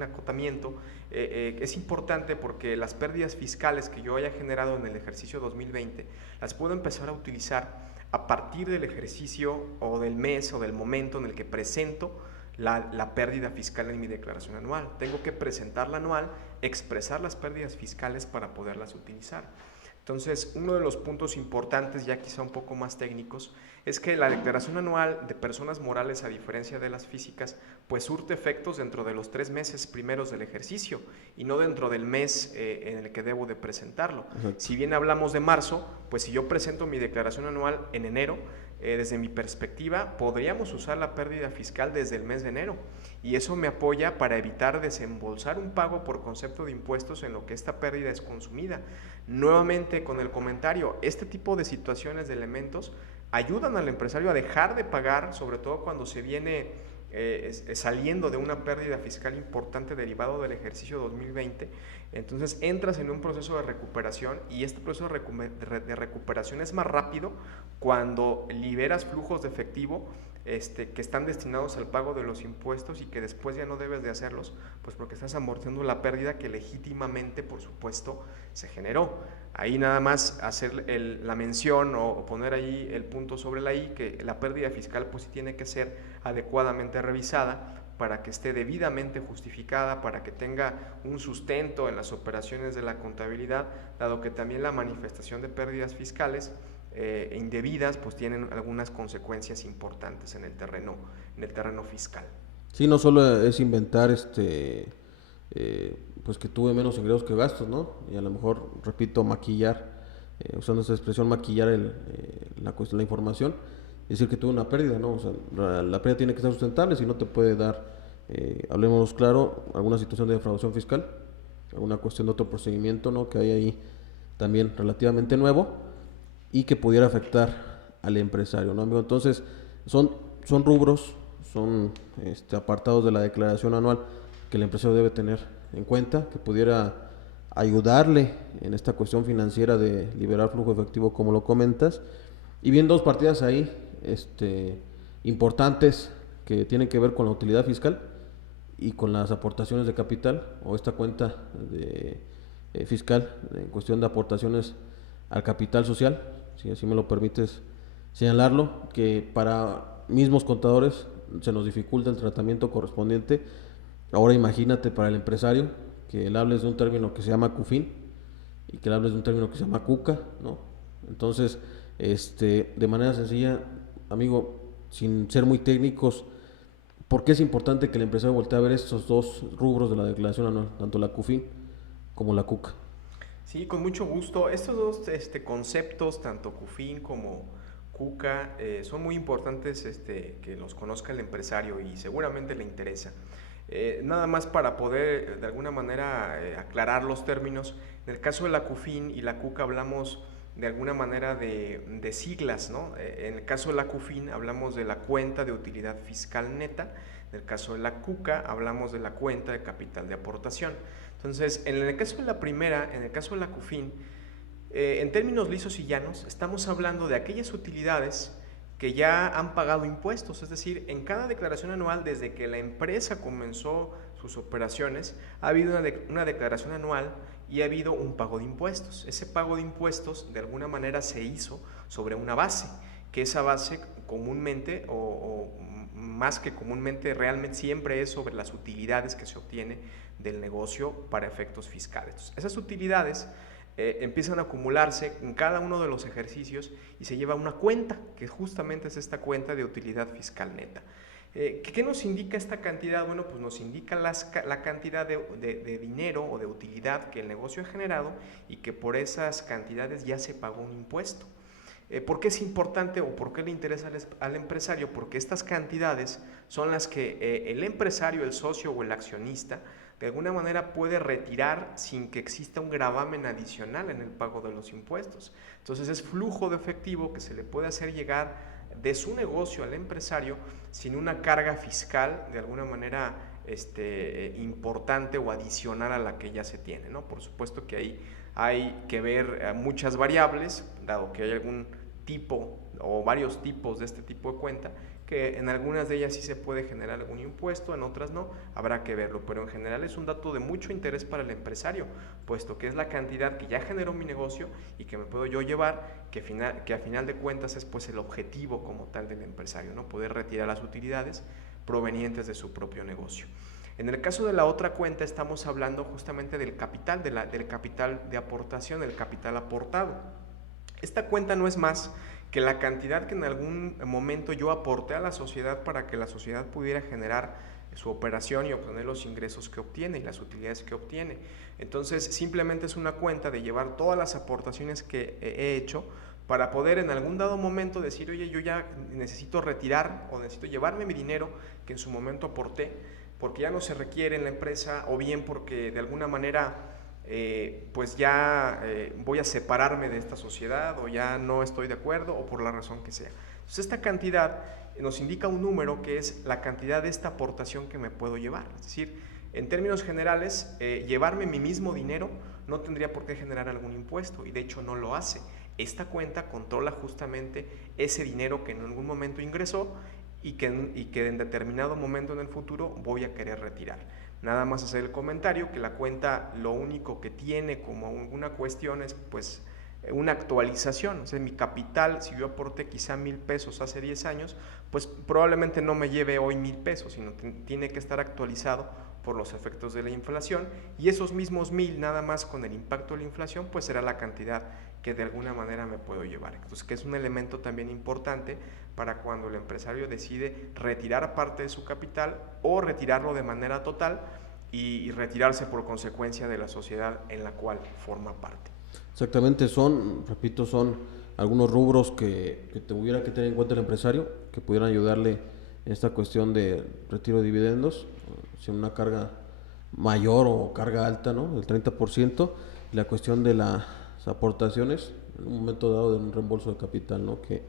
acotamiento. Es importante porque las pérdidas fiscales que yo haya generado en el ejercicio 2020 las puedo empezar a utilizar a partir del ejercicio o del mes o del momento en el que presento la pérdida fiscal en mi declaración anual. Tengo que presentar la anual, expresar las pérdidas fiscales para poderlas utilizar. Entonces, uno de los puntos importantes, ya quizá un poco más técnicos, es que la declaración anual de personas morales, a diferencia de las físicas, pues surte efectos dentro de los 3 meses primeros del ejercicio y no dentro del mes en el que debo de presentarlo. Exacto. Si bien hablamos de marzo, pues si yo presento mi declaración anual en enero, desde mi perspectiva, podríamos usar la pérdida fiscal desde el mes de enero y eso me apoya para evitar desembolsar un pago por concepto de impuestos en lo que esta pérdida es consumida. Nuevamente con el comentario, este tipo de situaciones, de elementos, ayudan al empresario a dejar de pagar, sobre todo cuando se viene saliendo de una pérdida fiscal importante derivado del ejercicio 2020. Entonces entras en un proceso de recuperación y este proceso de recuperación es más rápido cuando liberas flujos de efectivo que están destinados al pago de los impuestos y que después ya no debes de hacerlos, pues porque estás amortizando la pérdida que legítimamente, por supuesto, se generó. Ahí nada más hacer la mención o poner ahí el punto sobre la I, que la pérdida fiscal pues sí tiene que ser adecuadamente revisada para que esté debidamente justificada, para que tenga un sustento en las operaciones de la contabilidad, dado que también la manifestación de pérdidas fiscales indebidas pues tienen algunas consecuencias importantes en el terreno fiscal. Sí, no solo es inventar pues que tuve menos ingresos que gastos, ¿no? Y a lo mejor, repito, maquillar, usando esa expresión, maquillar la información, y decir que tuve una pérdida, ¿no? O sea, la pérdida tiene que ser sustentable, si no te puede dar, hablemos claro, alguna situación de defraudación fiscal, alguna cuestión de otro procedimiento, ¿no? Que hay ahí también relativamente nuevo y que pudiera afectar al empresario, ¿no, amigo? Entonces, son rubros, son apartados de la declaración anual que el empresario debe tener en cuenta, que pudiera ayudarle en esta cuestión financiera de liberar flujo efectivo, como lo comentas. Y bien, dos partidas ahí importantes que tienen que ver con la utilidad fiscal y con las aportaciones de capital, o esta cuenta fiscal en cuestión de aportaciones al capital social, si así me lo permites señalarlo, que para mismos contadores se nos dificulta el tratamiento correspondiente. Ahora imagínate para el empresario que le hables de un término que se llama CUFIN y que le hables de un término que se llama CUCA, ¿no? Entonces, de manera sencilla, amigo, sin ser muy técnicos, ¿por qué es importante que el empresario voltee a ver estos dos rubros de la declaración anual, tanto la CUFIN como la CUCA? Sí, con mucho gusto. Estos dos conceptos, tanto CUFIN como CUCA, son muy importantes que los conozca el empresario y seguramente le interesa. Nada más para poder de alguna manera aclarar los términos, en el caso de la CUFIN y la CUCA hablamos de alguna manera de siglas, ¿no? En el caso de la CUFIN hablamos de la cuenta de utilidad fiscal neta, en el caso de la CUCA hablamos de la cuenta de capital de aportación. Entonces, en el caso de la primera, en el caso de la CUFIN, en términos lisos y llanos, estamos hablando de aquellas utilidades que ya han pagado impuestos, es decir, en cada declaración anual desde que la empresa comenzó sus operaciones, ha habido una declaración anual y ha habido un pago de impuestos. Ese pago de impuestos de alguna manera se hizo sobre una base, que esa base comúnmente o más que comúnmente realmente siempre es sobre las utilidades que se obtiene del negocio para efectos fiscales. Entonces, esas utilidades empiezan a acumularse en cada uno de los ejercicios y se lleva una cuenta, que justamente es esta cuenta de utilidad fiscal neta. ¿Qué nos indica esta cantidad? Bueno, pues nos indica la cantidad de dinero o de utilidad que el negocio ha generado y que por esas cantidades ya se pagó un impuesto. ¿Por qué es importante o por qué le interesa al empresario? Porque estas cantidades son las que el empresario, el socio o el accionista de alguna manera puede retirar sin que exista un gravamen adicional en el pago de los impuestos. Entonces es flujo de efectivo que se le puede hacer llegar de su negocio al empresario sin una carga fiscal de alguna manera importante o adicional a la que ya se tiene, ¿no? Por supuesto que ahí hay que ver muchas variables, dado que hay algún tipo o varios tipos de este tipo de cuenta, que en algunas de ellas sí se puede generar algún impuesto, en otras no, habrá que verlo, pero en general es un dato de mucho interés para el empresario, puesto que es la cantidad que ya generó mi negocio y que me puedo yo llevar, que a final de cuentas es pues el objetivo como tal del empresario, ¿no? Poder retirar las utilidades provenientes de su propio negocio. En el caso de la otra cuenta estamos hablando justamente del capital, del capital de aportación, del capital aportado. Esta cuenta no es más que la cantidad que en algún momento yo aporté a la sociedad para que la sociedad pudiera generar su operación y obtener los ingresos que obtiene y las utilidades que obtiene. Entonces simplemente es una cuenta de llevar todas las aportaciones que he hecho para poder en algún dado momento decir, oye, yo ya necesito retirar o necesito llevarme mi dinero que en su momento aporté, porque ya no se requiere en la empresa, o bien porque de alguna manera pues ya voy a separarme de esta sociedad, o ya no estoy de acuerdo, o por la razón que sea. Entonces esta cantidad nos indica un número que es la cantidad de esta aportación que me puedo llevar. Es decir, en términos generales, llevarme mi mismo dinero no tendría por qué generar algún impuesto, y de hecho no lo hace. Esta cuenta controla justamente ese dinero que en algún momento ingresó y que en determinado momento en el futuro voy a querer retirar. Nada más hacer el comentario que la cuenta lo único que tiene como una cuestión es pues una actualización. O sea, mi capital, si yo aporté quizá 1,000 pesos hace 10 años, pues probablemente no me lleve hoy 1,000 pesos, sino tiene que estar actualizado por los efectos de la inflación, y esos mismos 1,000 nada más con el impacto de la inflación pues será la cantidad que de alguna manera me puedo llevar. Entonces, que es un elemento también importante para cuando el empresario decide retirar parte de su capital o retirarlo de manera total y retirarse por consecuencia de la sociedad en la cual forma parte. Exactamente, repito, son algunos rubros que tuviera que tener en cuenta el empresario, que pudieran ayudarle en esta cuestión de retiro de dividendos, sin una carga mayor o carga alta, ¿no? Del 30%, y la cuestión de las aportaciones, en un momento dado de un reembolso de capital, ¿no? Que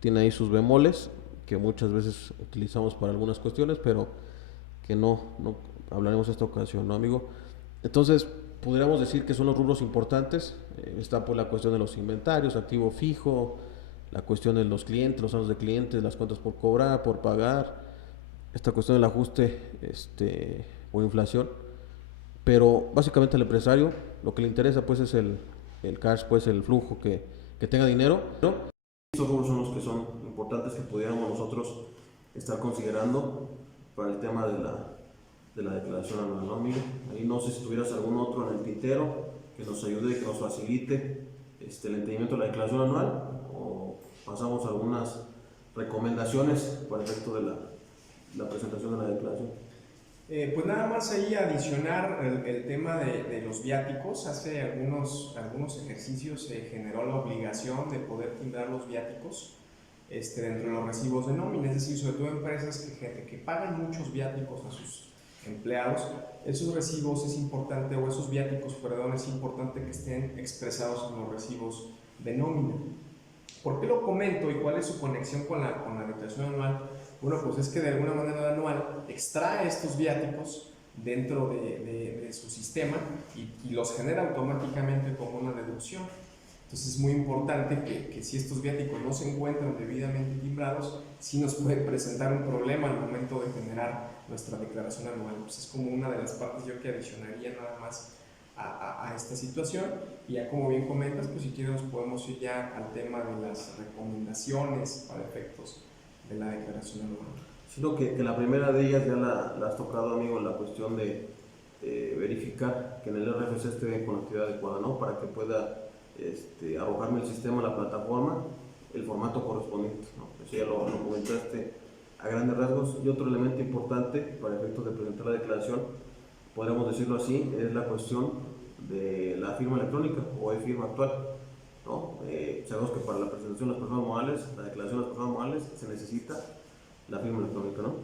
tiene ahí sus bemoles, que muchas veces utilizamos para algunas cuestiones, pero que no hablaremos esta ocasión, ¿no, amigo? Entonces, podríamos decir que son los rubros importantes. Está por la cuestión de los inventarios, activo fijo, la cuestión de los clientes, los saldos de clientes, las cuentas por cobrar, por pagar, esta cuestión del ajuste por inflación. Pero básicamente al empresario lo que le interesa pues es el cash, pues el flujo, que tenga dinero, ¿no? Estos rubros son los que son importantes que pudiéramos nosotros estar considerando para el tema de la declaración anual, ¿no, amigo? Ahí no sé si tuvieras algún otro en el tintero que nos ayude, que nos facilite el entendimiento de la declaración anual, o pasamos a algunas recomendaciones para el efecto de la presentación de la declaración. Pues nada más ahí adicionar el tema de los viáticos. Hace algunos ejercicios se generó la obligación de poder timbrar los viáticos dentro de los recibos de nómina, es decir, sobre todo empresas que pagan muchos viáticos a sus empleados. Esos recibos es importante, o esos viáticos, perdón, es importante que estén expresados en los recibos de nómina. ¿Por qué lo comento y cuál es su conexión con la declaración anual? Bueno, pues es que de alguna manera la anual extrae estos viáticos dentro de su sistema y los genera automáticamente como una deducción. Entonces es muy importante que si estos viáticos no se encuentran debidamente timbrados, sí nos puede presentar un problema al momento de generar nuestra declaración anual. Pues es como una de las partes yo que adicionaría nada más a esta situación. Y ya como bien comentas, pues si quieres nos podemos ir ya al tema de las recomendaciones para efectos de la declaración anual. Sino que la primera de ellas ya la has tocado, amigo, la cuestión de verificar que en el RFC esté con la actividad adecuada, ¿no? Para que pueda arrojarme el sistema, la plataforma, el formato correspondiente, ¿no? Eso ya lo comentaste a grandes rasgos. Y otro elemento importante para efectos de presentar la declaración, podríamos decirlo así, es la cuestión de la firma electrónica o e-firma actual, ¿no? Sabemos que para la presentación de las personas morales, la declaración de las personas morales, se necesita la firma electrónica, ¿no?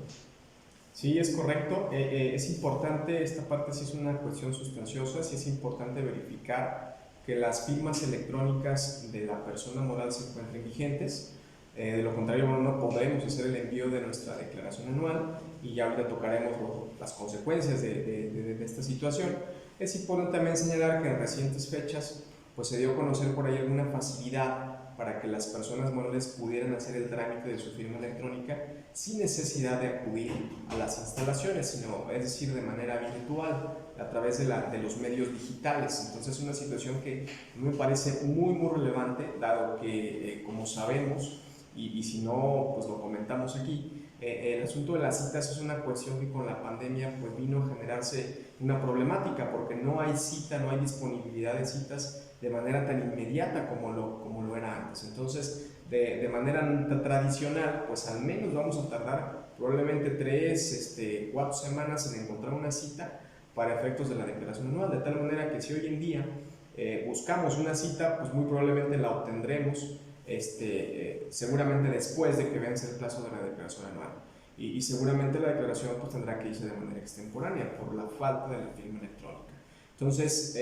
Sí, es correcto. Es importante, esta parte sí es una cuestión sustanciosa, sí es importante verificar que las firmas electrónicas de la persona moral se encuentren vigentes. De lo contrario, no podremos hacer el envío de nuestra declaración anual, y ya ahorita tocaremos las consecuencias de esta situación. Es importante también señalar que en recientes fechas pues se dio a conocer por ahí alguna facilidad para que las personas morales pudieran hacer el trámite de su firma electrónica sin necesidad de acudir a las instalaciones, sino, es decir, de manera virtual, a través de los medios digitales. Entonces es una situación que me parece muy relevante, dado que, como sabemos, y si no, pues lo comentamos aquí, El asunto de las citas es una cuestión que con la pandemia pues vino a generarse una problemática porque no hay cita, no hay disponibilidad de citas de manera tan inmediata como lo era antes. Entonces, de manera tradicional, pues al menos vamos a tardar probablemente 4 semanas en encontrar una cita para efectos de la declaración anual, de tal manera que si hoy en día buscamos una cita, pues muy probablemente la obtendremos seguramente después de que vence el plazo de la declaración anual. Y seguramente la declaración pues, tendrá que irse de manera extemporánea por la falta de la firma electrónica. Entonces,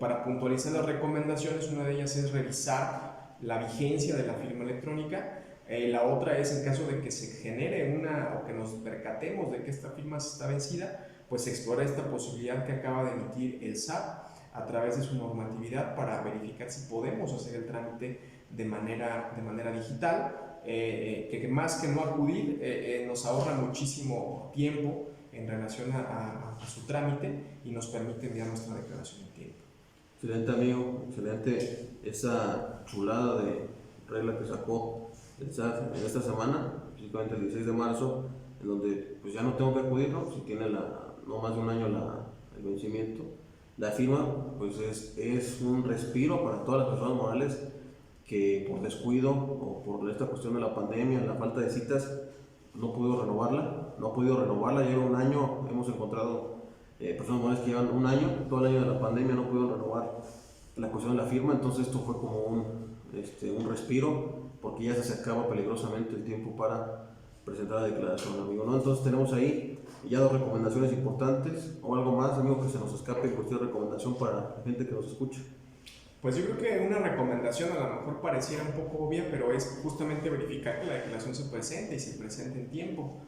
para puntualizar las recomendaciones, una de ellas es revisar la vigencia de la firma electrónica. La otra es, en caso de que se genere o que nos percatemos de que esta firma está vencida, pues explorar esta posibilidad que acaba de emitir el SAT a través de su normatividad para verificar si podemos hacer el trámite de manera digital, que más que no acudir nos ahorra muchísimo tiempo en relación a su trámite y nos permite enviar nuestra declaración en tiempo. Excelente, amigo, excelente esa chulada de regla que sacó el SAT en esta semana, específicamente el 16 de marzo, en donde pues ya no tengo que acudir, ¿no? Si tiene no más de un año el vencimiento. La firma pues es un respiro para todas las personas morales que por descuido o por esta cuestión de la pandemia, la falta de citas, no ha podido renovarla, lleva un año, hemos encontrado personas morales que llevan un año, todo el año de la pandemia no pudieron renovar la cuestión de la firma, entonces esto fue como un respiro, porque ya se acercaba peligrosamente el tiempo para presentar la declaración, amigo, ¿no? Entonces tenemos ahí ya 2 recomendaciones importantes, o algo más, amigo, que se nos escape en cuestión de recomendación para la gente que nos escucha. Pues yo creo que una recomendación a lo mejor pareciera un poco obvia, pero es justamente verificar que la declaración se presente y se presente en tiempo.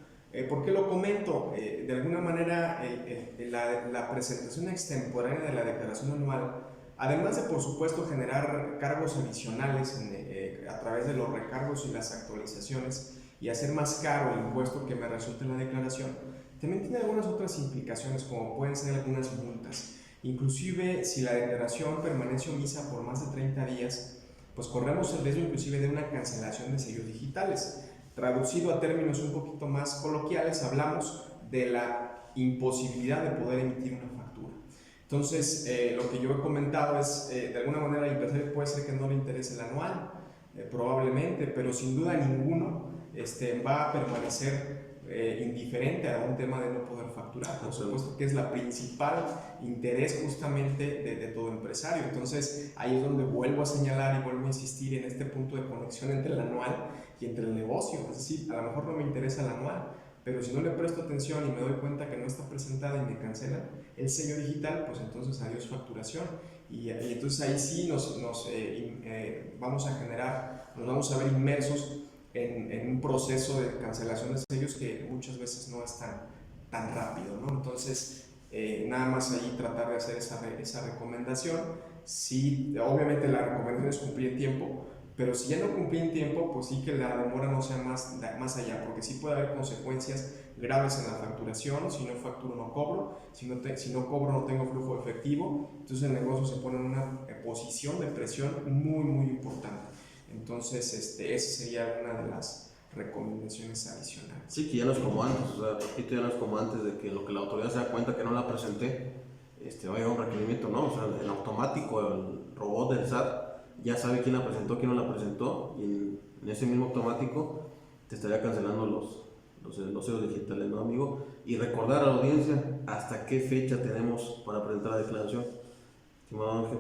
¿Por qué lo comento? De alguna manera la presentación extemporánea de la declaración anual, además de por supuesto generar cargos adicionales a través de los recargos y las actualizaciones y hacer más caro el impuesto que me resulta en la declaración, también tiene algunas otras implicaciones como pueden ser algunas multas. Inclusive si la declaración permanece omisa por más de 30 días, pues corremos el riesgo inclusive de una cancelación de sellos digitales. Traducido a términos un poquito más coloquiales, hablamos de la imposibilidad de poder emitir una factura. Entonces, lo que yo he comentado es, de alguna manera, al empresario puede ser que no le interese el anual, probablemente, pero sin duda ninguno va a permanecer indiferente a un tema de no poder facturar. Por supuesto que es la principal interés justamente de todo empresario. Entonces, ahí es donde vuelvo a señalar y vuelvo a insistir en este punto de conexión entre el anual y entre el negocio. Es decir, a lo mejor no me interesa el anual, pero si no le presto atención y me doy cuenta que no está presentada y me cancelan el sello digital, pues entonces adiós facturación. Y entonces ahí sí nos vamos a ver inmersos en un proceso de cancelación de sellos que muchas veces no es tan rápido, ¿no? Entonces, nada más ahí tratar de hacer esa recomendación. Sí, obviamente la recomendación es cumplir en tiempo, pero si ya no cumplí en tiempo, pues sí que la demora no sea más allá, porque sí puede haber consecuencias graves en la facturación. Si no facturo no cobro, si no cobro no tengo flujo efectivo, entonces el negocio se pone en una posición de presión muy muy importante. Entonces esa sería una de las recomendaciones adicionales. Sí, que ya no es como antes, o sea, repito, ya no es como antes de que lo que la autoridad se da cuenta que no la presenté, va a llegar un requerimiento, no, o sea, en automático el robot del SAT ya sabe quién la presentó, quién no la presentó, y en ese mismo automático te estaría cancelando los sellos digitales, ¿no, amigo? Y recordar a la audiencia hasta qué fecha tenemos para presentar la declaración, estimado Ángel.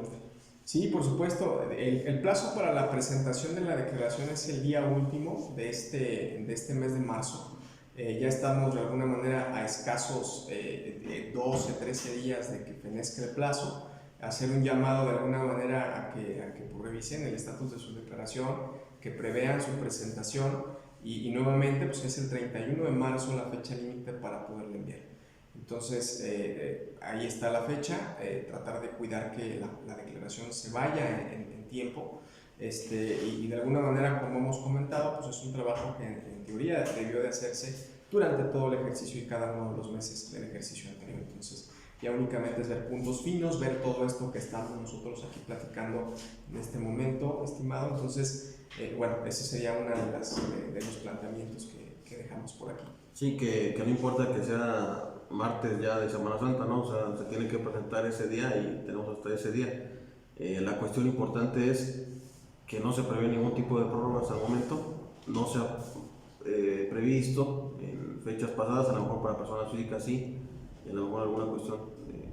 Sí, por supuesto. El plazo para la presentación de la declaración es el día último de este mes de marzo. Ya estamos de alguna manera a escasos 12, 13 días de que fenezca el plazo. Hacer un llamado de alguna manera a que revisen el estatus de su declaración, que prevean su presentación y nuevamente pues es el 31 de marzo la fecha límite para poderle enviar. Entonces, ahí está la fecha, tratar de cuidar que la declaración se vaya en tiempo y de alguna manera, como hemos comentado, pues es un trabajo que en teoría debió de hacerse durante todo el ejercicio y cada uno de los meses del ejercicio anterior. Entonces, ya únicamente es ver puntos finos, ver todo esto que estamos nosotros aquí platicando en este momento, estimado. Entonces, bueno, ese sería uno de los planteamientos que que dejamos por aquí. Sí, que no importa que sea martes ya de Semana Santa, ¿no? O sea, se tiene que presentar ese día y tenemos hasta ese día. La cuestión importante es que no se prevé ningún tipo de prórroga hasta el momento, no se ha previsto en fechas pasadas, a lo mejor para personas físicas sí, y a lo mejor alguna cuestión de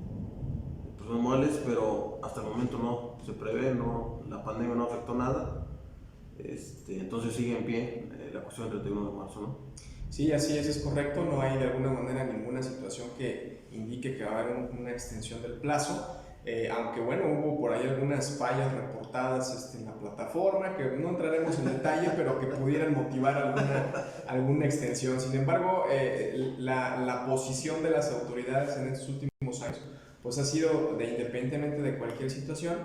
personas morales, pero hasta el momento no se prevé, no, la pandemia no afectó nada, entonces sigue en pie la cuestión del 31 de marzo, ¿no? Sí, así es correcto, no hay de alguna manera ninguna situación que indique que va a haber una extensión del plazo. Aunque bueno, hubo por ahí algunas fallas reportadas en la plataforma, que no entraremos en detalle, pero que pudieran motivar alguna extensión. Sin embargo, la posición de las autoridades en estos últimos años pues ha sido, independientemente de cualquier situación,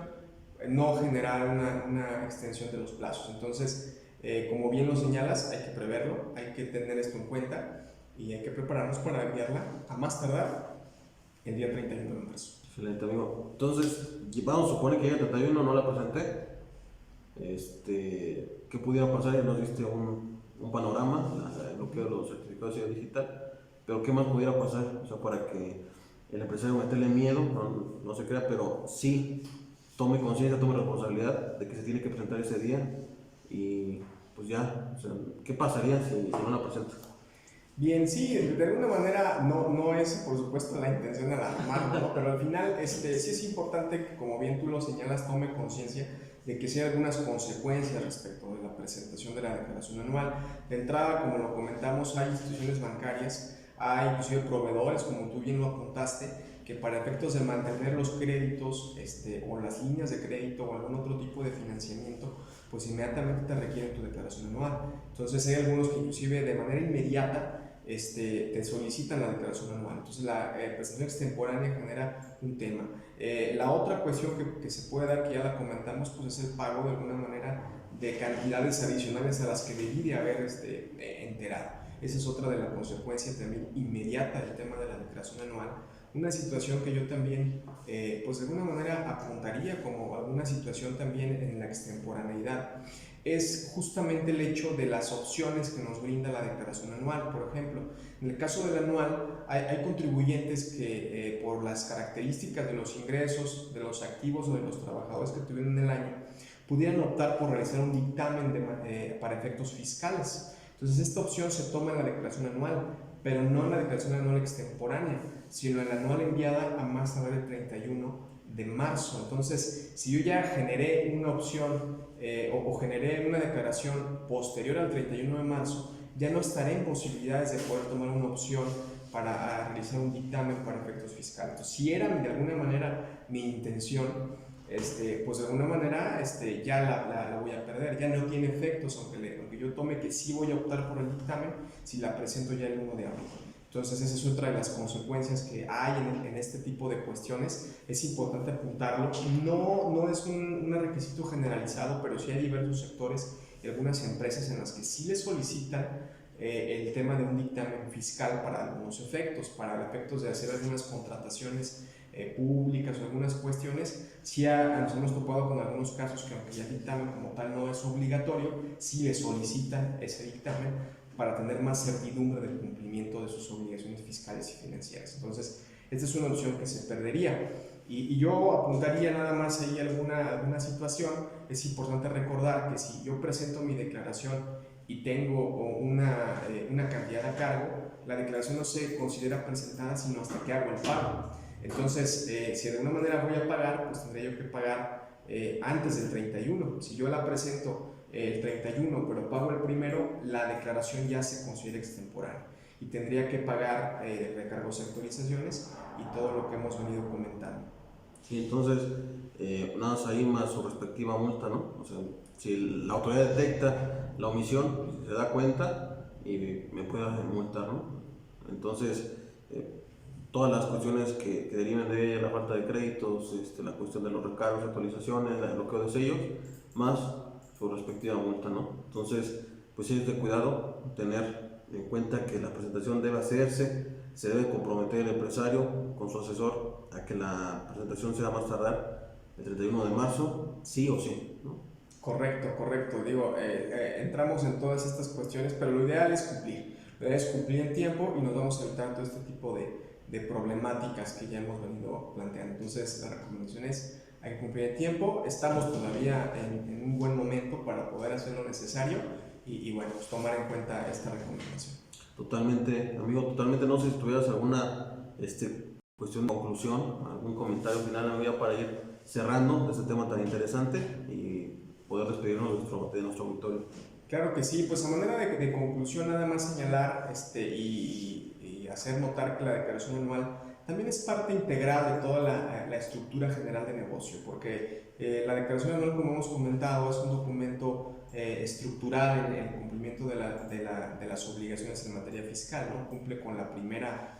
no generar una extensión de los plazos. Entonces, como bien lo señalas, hay que preverlo, hay que tener esto en cuenta y hay que prepararnos para enviarla a más tardar el día 31 de marzo. Excelente, amigo. Entonces, vamos a suponer que ya el 31 no la presenté. ¿Qué pudiera pasar? Ya nos diste un panorama, el bloqueo de los certificados de sello digital, pero ¿qué más pudiera pasar? O sea, para que el empresario meterle miedo, no se crea, pero sí tome conciencia, tome responsabilidad de que se tiene que presentar ese día y pues ya, o sea, ¿qué pasaría si no la presenta? Bien, sí, de alguna manera no es, por supuesto, la intención de alarmarlo, ¿no? Pero al final sí es importante que, como bien tú lo señalas, tome conciencia de que sí hay algunas consecuencias respecto de la presentación de la declaración anual. De entrada, como lo comentamos, hay instituciones bancarias, hay inclusive proveedores, como tú bien lo apuntaste, que para efectos de mantener los créditos o las líneas de crédito o algún otro tipo de financiamiento, pues inmediatamente te requieren tu declaración anual. Entonces hay algunos que inclusive de manera inmediata te solicitan la declaración anual. Entonces la presentación extemporánea genera un tema. La otra cuestión que se puede dar, que ya la comentamos, pues es el pago de alguna manera de cantidades adicionales a las que debí de haber enterado. Esa es otra de las consecuencias también inmediata del tema de la declaración anual. Una situación que yo también, pues de alguna manera apuntaría como alguna situación también en la extemporaneidad, es justamente el hecho de las opciones que nos brinda la declaración anual. Por ejemplo, en el caso del anual, hay contribuyentes que por las características de los ingresos, de los activos o de los trabajadores que tuvieron en el año, pudieran optar por realizar un dictamen para efectos fiscales. Entonces, esta opción se toma en la declaración anual, pero no en la declaración anual extemporánea, sino en la anual enviada a más tardar el 31 de marzo. Entonces, si yo ya generé una opción o generé una declaración posterior al 31 de marzo, ya no estaré en posibilidades de poder tomar una opción para realizar un dictamen para efectos fiscales. Entonces, si era de alguna manera mi intención, pues de alguna manera ya la voy a perder, ya no tiene efectos, aunque yo tome que sí voy a optar por el dictamen, si la presento ya el 1 de abril. Entonces esa es otra de las consecuencias que hay en este tipo de cuestiones. Es importante apuntarlo. No es un requisito generalizado, pero sí hay diversos sectores y algunas empresas en las que sí les solicitan el tema de un dictamen fiscal para algunos efectos, para efectos de hacer algunas contrataciones públicas o algunas cuestiones. Sí nos hemos topado con algunos casos que, aunque ya el dictamen como tal no es obligatorio, sí les solicitan ese dictamen para tener más certidumbre del cumplimiento de sus obligaciones fiscales y financieras. Entonces, esta es una opción que se perdería. Y yo apuntaría nada más ahí alguna situación. Es importante recordar que si yo presento mi declaración y tengo una cantidad a cargo, la declaración no se considera presentada sino hasta que hago el pago. Entonces, si de alguna manera voy a pagar, pues tendría yo que pagar antes del 31. Si yo la presento el 31, pero pago el primero, la declaración ya se considera extemporánea y tendría que pagar recargos y actualizaciones y todo lo que hemos venido comentando. Sí, entonces, nada más ahí más su respectiva multa, ¿no? O sea, si la autoridad detecta la omisión, se da cuenta y me puede multar, ¿no? Entonces, todas las cuestiones que deriven de ella, la falta de créditos, la cuestión de los recargos, actualizaciones, el bloqueo de sellos, más su respectiva multa, ¿no? Entonces, pues es de cuidado tener en cuenta que la presentación debe hacerse, se debe comprometer el empresario con su asesor a que la presentación sea más tardar el 31 de marzo, sí o sí, ¿no? Correcto. Digo, entramos en todas estas cuestiones, pero lo ideal es cumplir. debes cumplir en tiempo y nos vamos a evitar todo este tipo de problemáticas que ya hemos venido planteando. Entonces, la recomendación es hay que cumplir en tiempo, estamos todavía en un buen momento para poder hacer lo necesario y bueno, pues tomar en cuenta esta recomendación. Totalmente, amigo, totalmente. No sé si tuvieras alguna cuestión de conclusión, algún comentario final, amigo, para ir cerrando este tema tan interesante y poder despedirnos de nuestro auditorio. Claro que sí, pues a manera de conclusión nada más señalar y hacer notar que la declaración anual también es parte integral de toda la estructura general de negocio, porque la declaración anual, como hemos comentado, es un documento estructural en el cumplimiento de las obligaciones en materia fiscal, ¿no? Cumple con la primera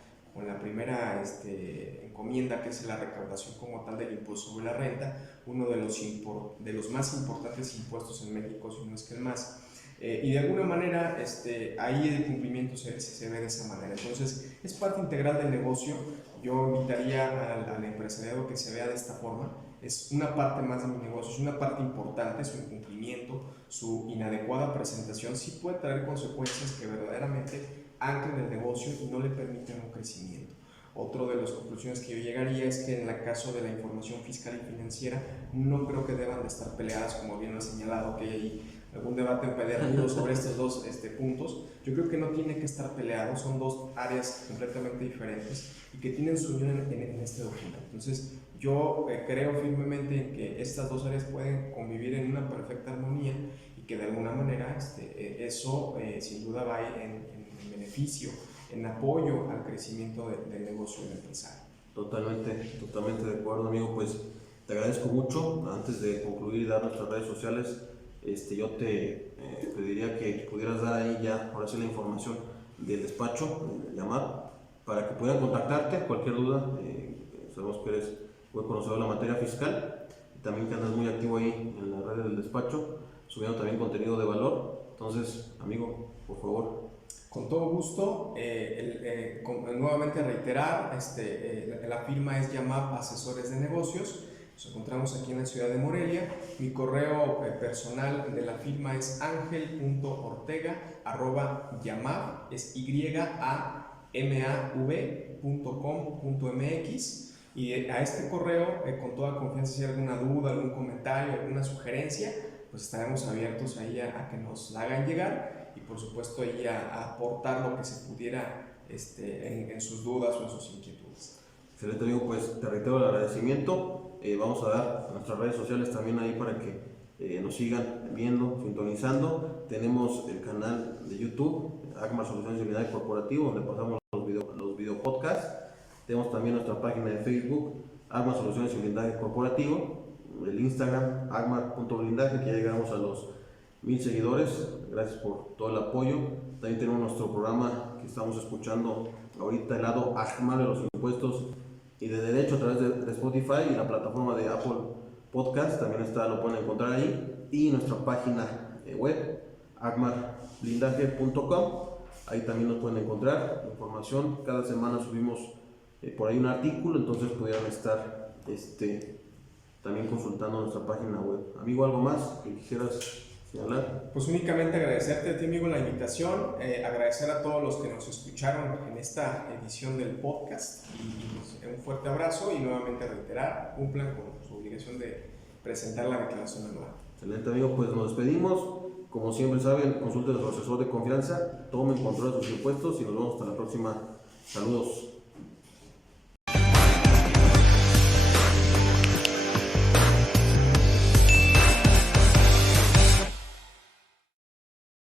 encomienda, que es la recaudación como tal del impuesto sobre la renta, uno de los más importantes impuestos en México, si no es que el más. Y de alguna manera ahí el cumplimiento se ve de esa manera. Entonces es parte integral del negocio. Yo invitaría al empresariado que se vea de esta forma. Es una parte más de mi negocio, es una parte importante. Su incumplimiento, su inadecuada presentación sí puede traer consecuencias que verdaderamente anclen el negocio y no le permiten un crecimiento. Otro de las conclusiones que yo llegaría es que en el caso de la información fiscal y financiera no creo que deban de estar peleadas, como bien lo ha señalado, que hay algún debate empedernido sobre estos dos puntos. Yo creo que no tiene que estar peleado, son dos áreas completamente diferentes y que tienen su unión en este documento. Entonces yo creo firmemente en que estas dos áreas pueden convivir en una perfecta armonía y que de alguna manera eso sin duda va en beneficio, en apoyo al crecimiento del negocio del empresario. Totalmente de acuerdo, amigo. Pues te agradezco mucho. Antes de concluir y dar nuestras redes sociales, yo te pediría que pudieras dar ahí ya, ahora sí, la información del despacho, llamar, para que puedan contactarte, cualquier duda. Sabemos que eres buen conocedor de la materia fiscal y también que andas muy activo ahí en las redes del despacho, subiendo también contenido de valor. Entonces, amigo, por favor. Con todo gusto, nuevamente reiterar, la firma es Yamab Asesores de Negocios. Nos encontramos aquí en la ciudad de Morelia. Mi correo personal de la firma es angel.ortega@yamav, es yamav.com.mx, y a este correo, con toda confianza, si hay alguna duda, algún comentario, alguna sugerencia, pues estaremos abiertos ahí a que nos la hagan llegar y por supuesto ahí a aportar lo que se pudiera en sus dudas o en sus inquietudes. Excelente, amigo, pues te reitero el agradecimiento. Vamos a dar nuestras redes sociales también ahí para que nos sigan viendo, sintonizando. Tenemos el canal de YouTube, Agmar Soluciones de Blindaje Corporativo, donde pasamos los video podcasts. Tenemos también nuestra página de Facebook, Agmar Soluciones y Blindaje Corporativo. El Instagram, agmar.blindaje, que ya llegamos a los 1000 seguidores. Gracias por todo el apoyo. También tenemos nuestro programa que estamos escuchando ahorita, el lado Agmar de los impuestos y de derecho, a través de Spotify y la plataforma de Apple Podcast. También lo pueden encontrar ahí, y nuestra página web, agmarblindaje.com. Ahí también nos pueden encontrar información. Cada semana subimos por ahí un artículo, entonces pudieran estar también consultando nuestra página web. Amigo, ¿algo más que quisieras señalar? Pues únicamente agradecerte a ti, amigo, la invitación, agradecer a todos los que nos escucharon en esta edición del podcast y pues, un fuerte abrazo, y nuevamente reiterar, cumplan con su obligación de presentar la declaración anual. Excelente, amigo, pues nos despedimos. Como siempre saben, consulten a su asesor de confianza, tomen control de sus impuestos y nos vemos hasta la próxima. Saludos.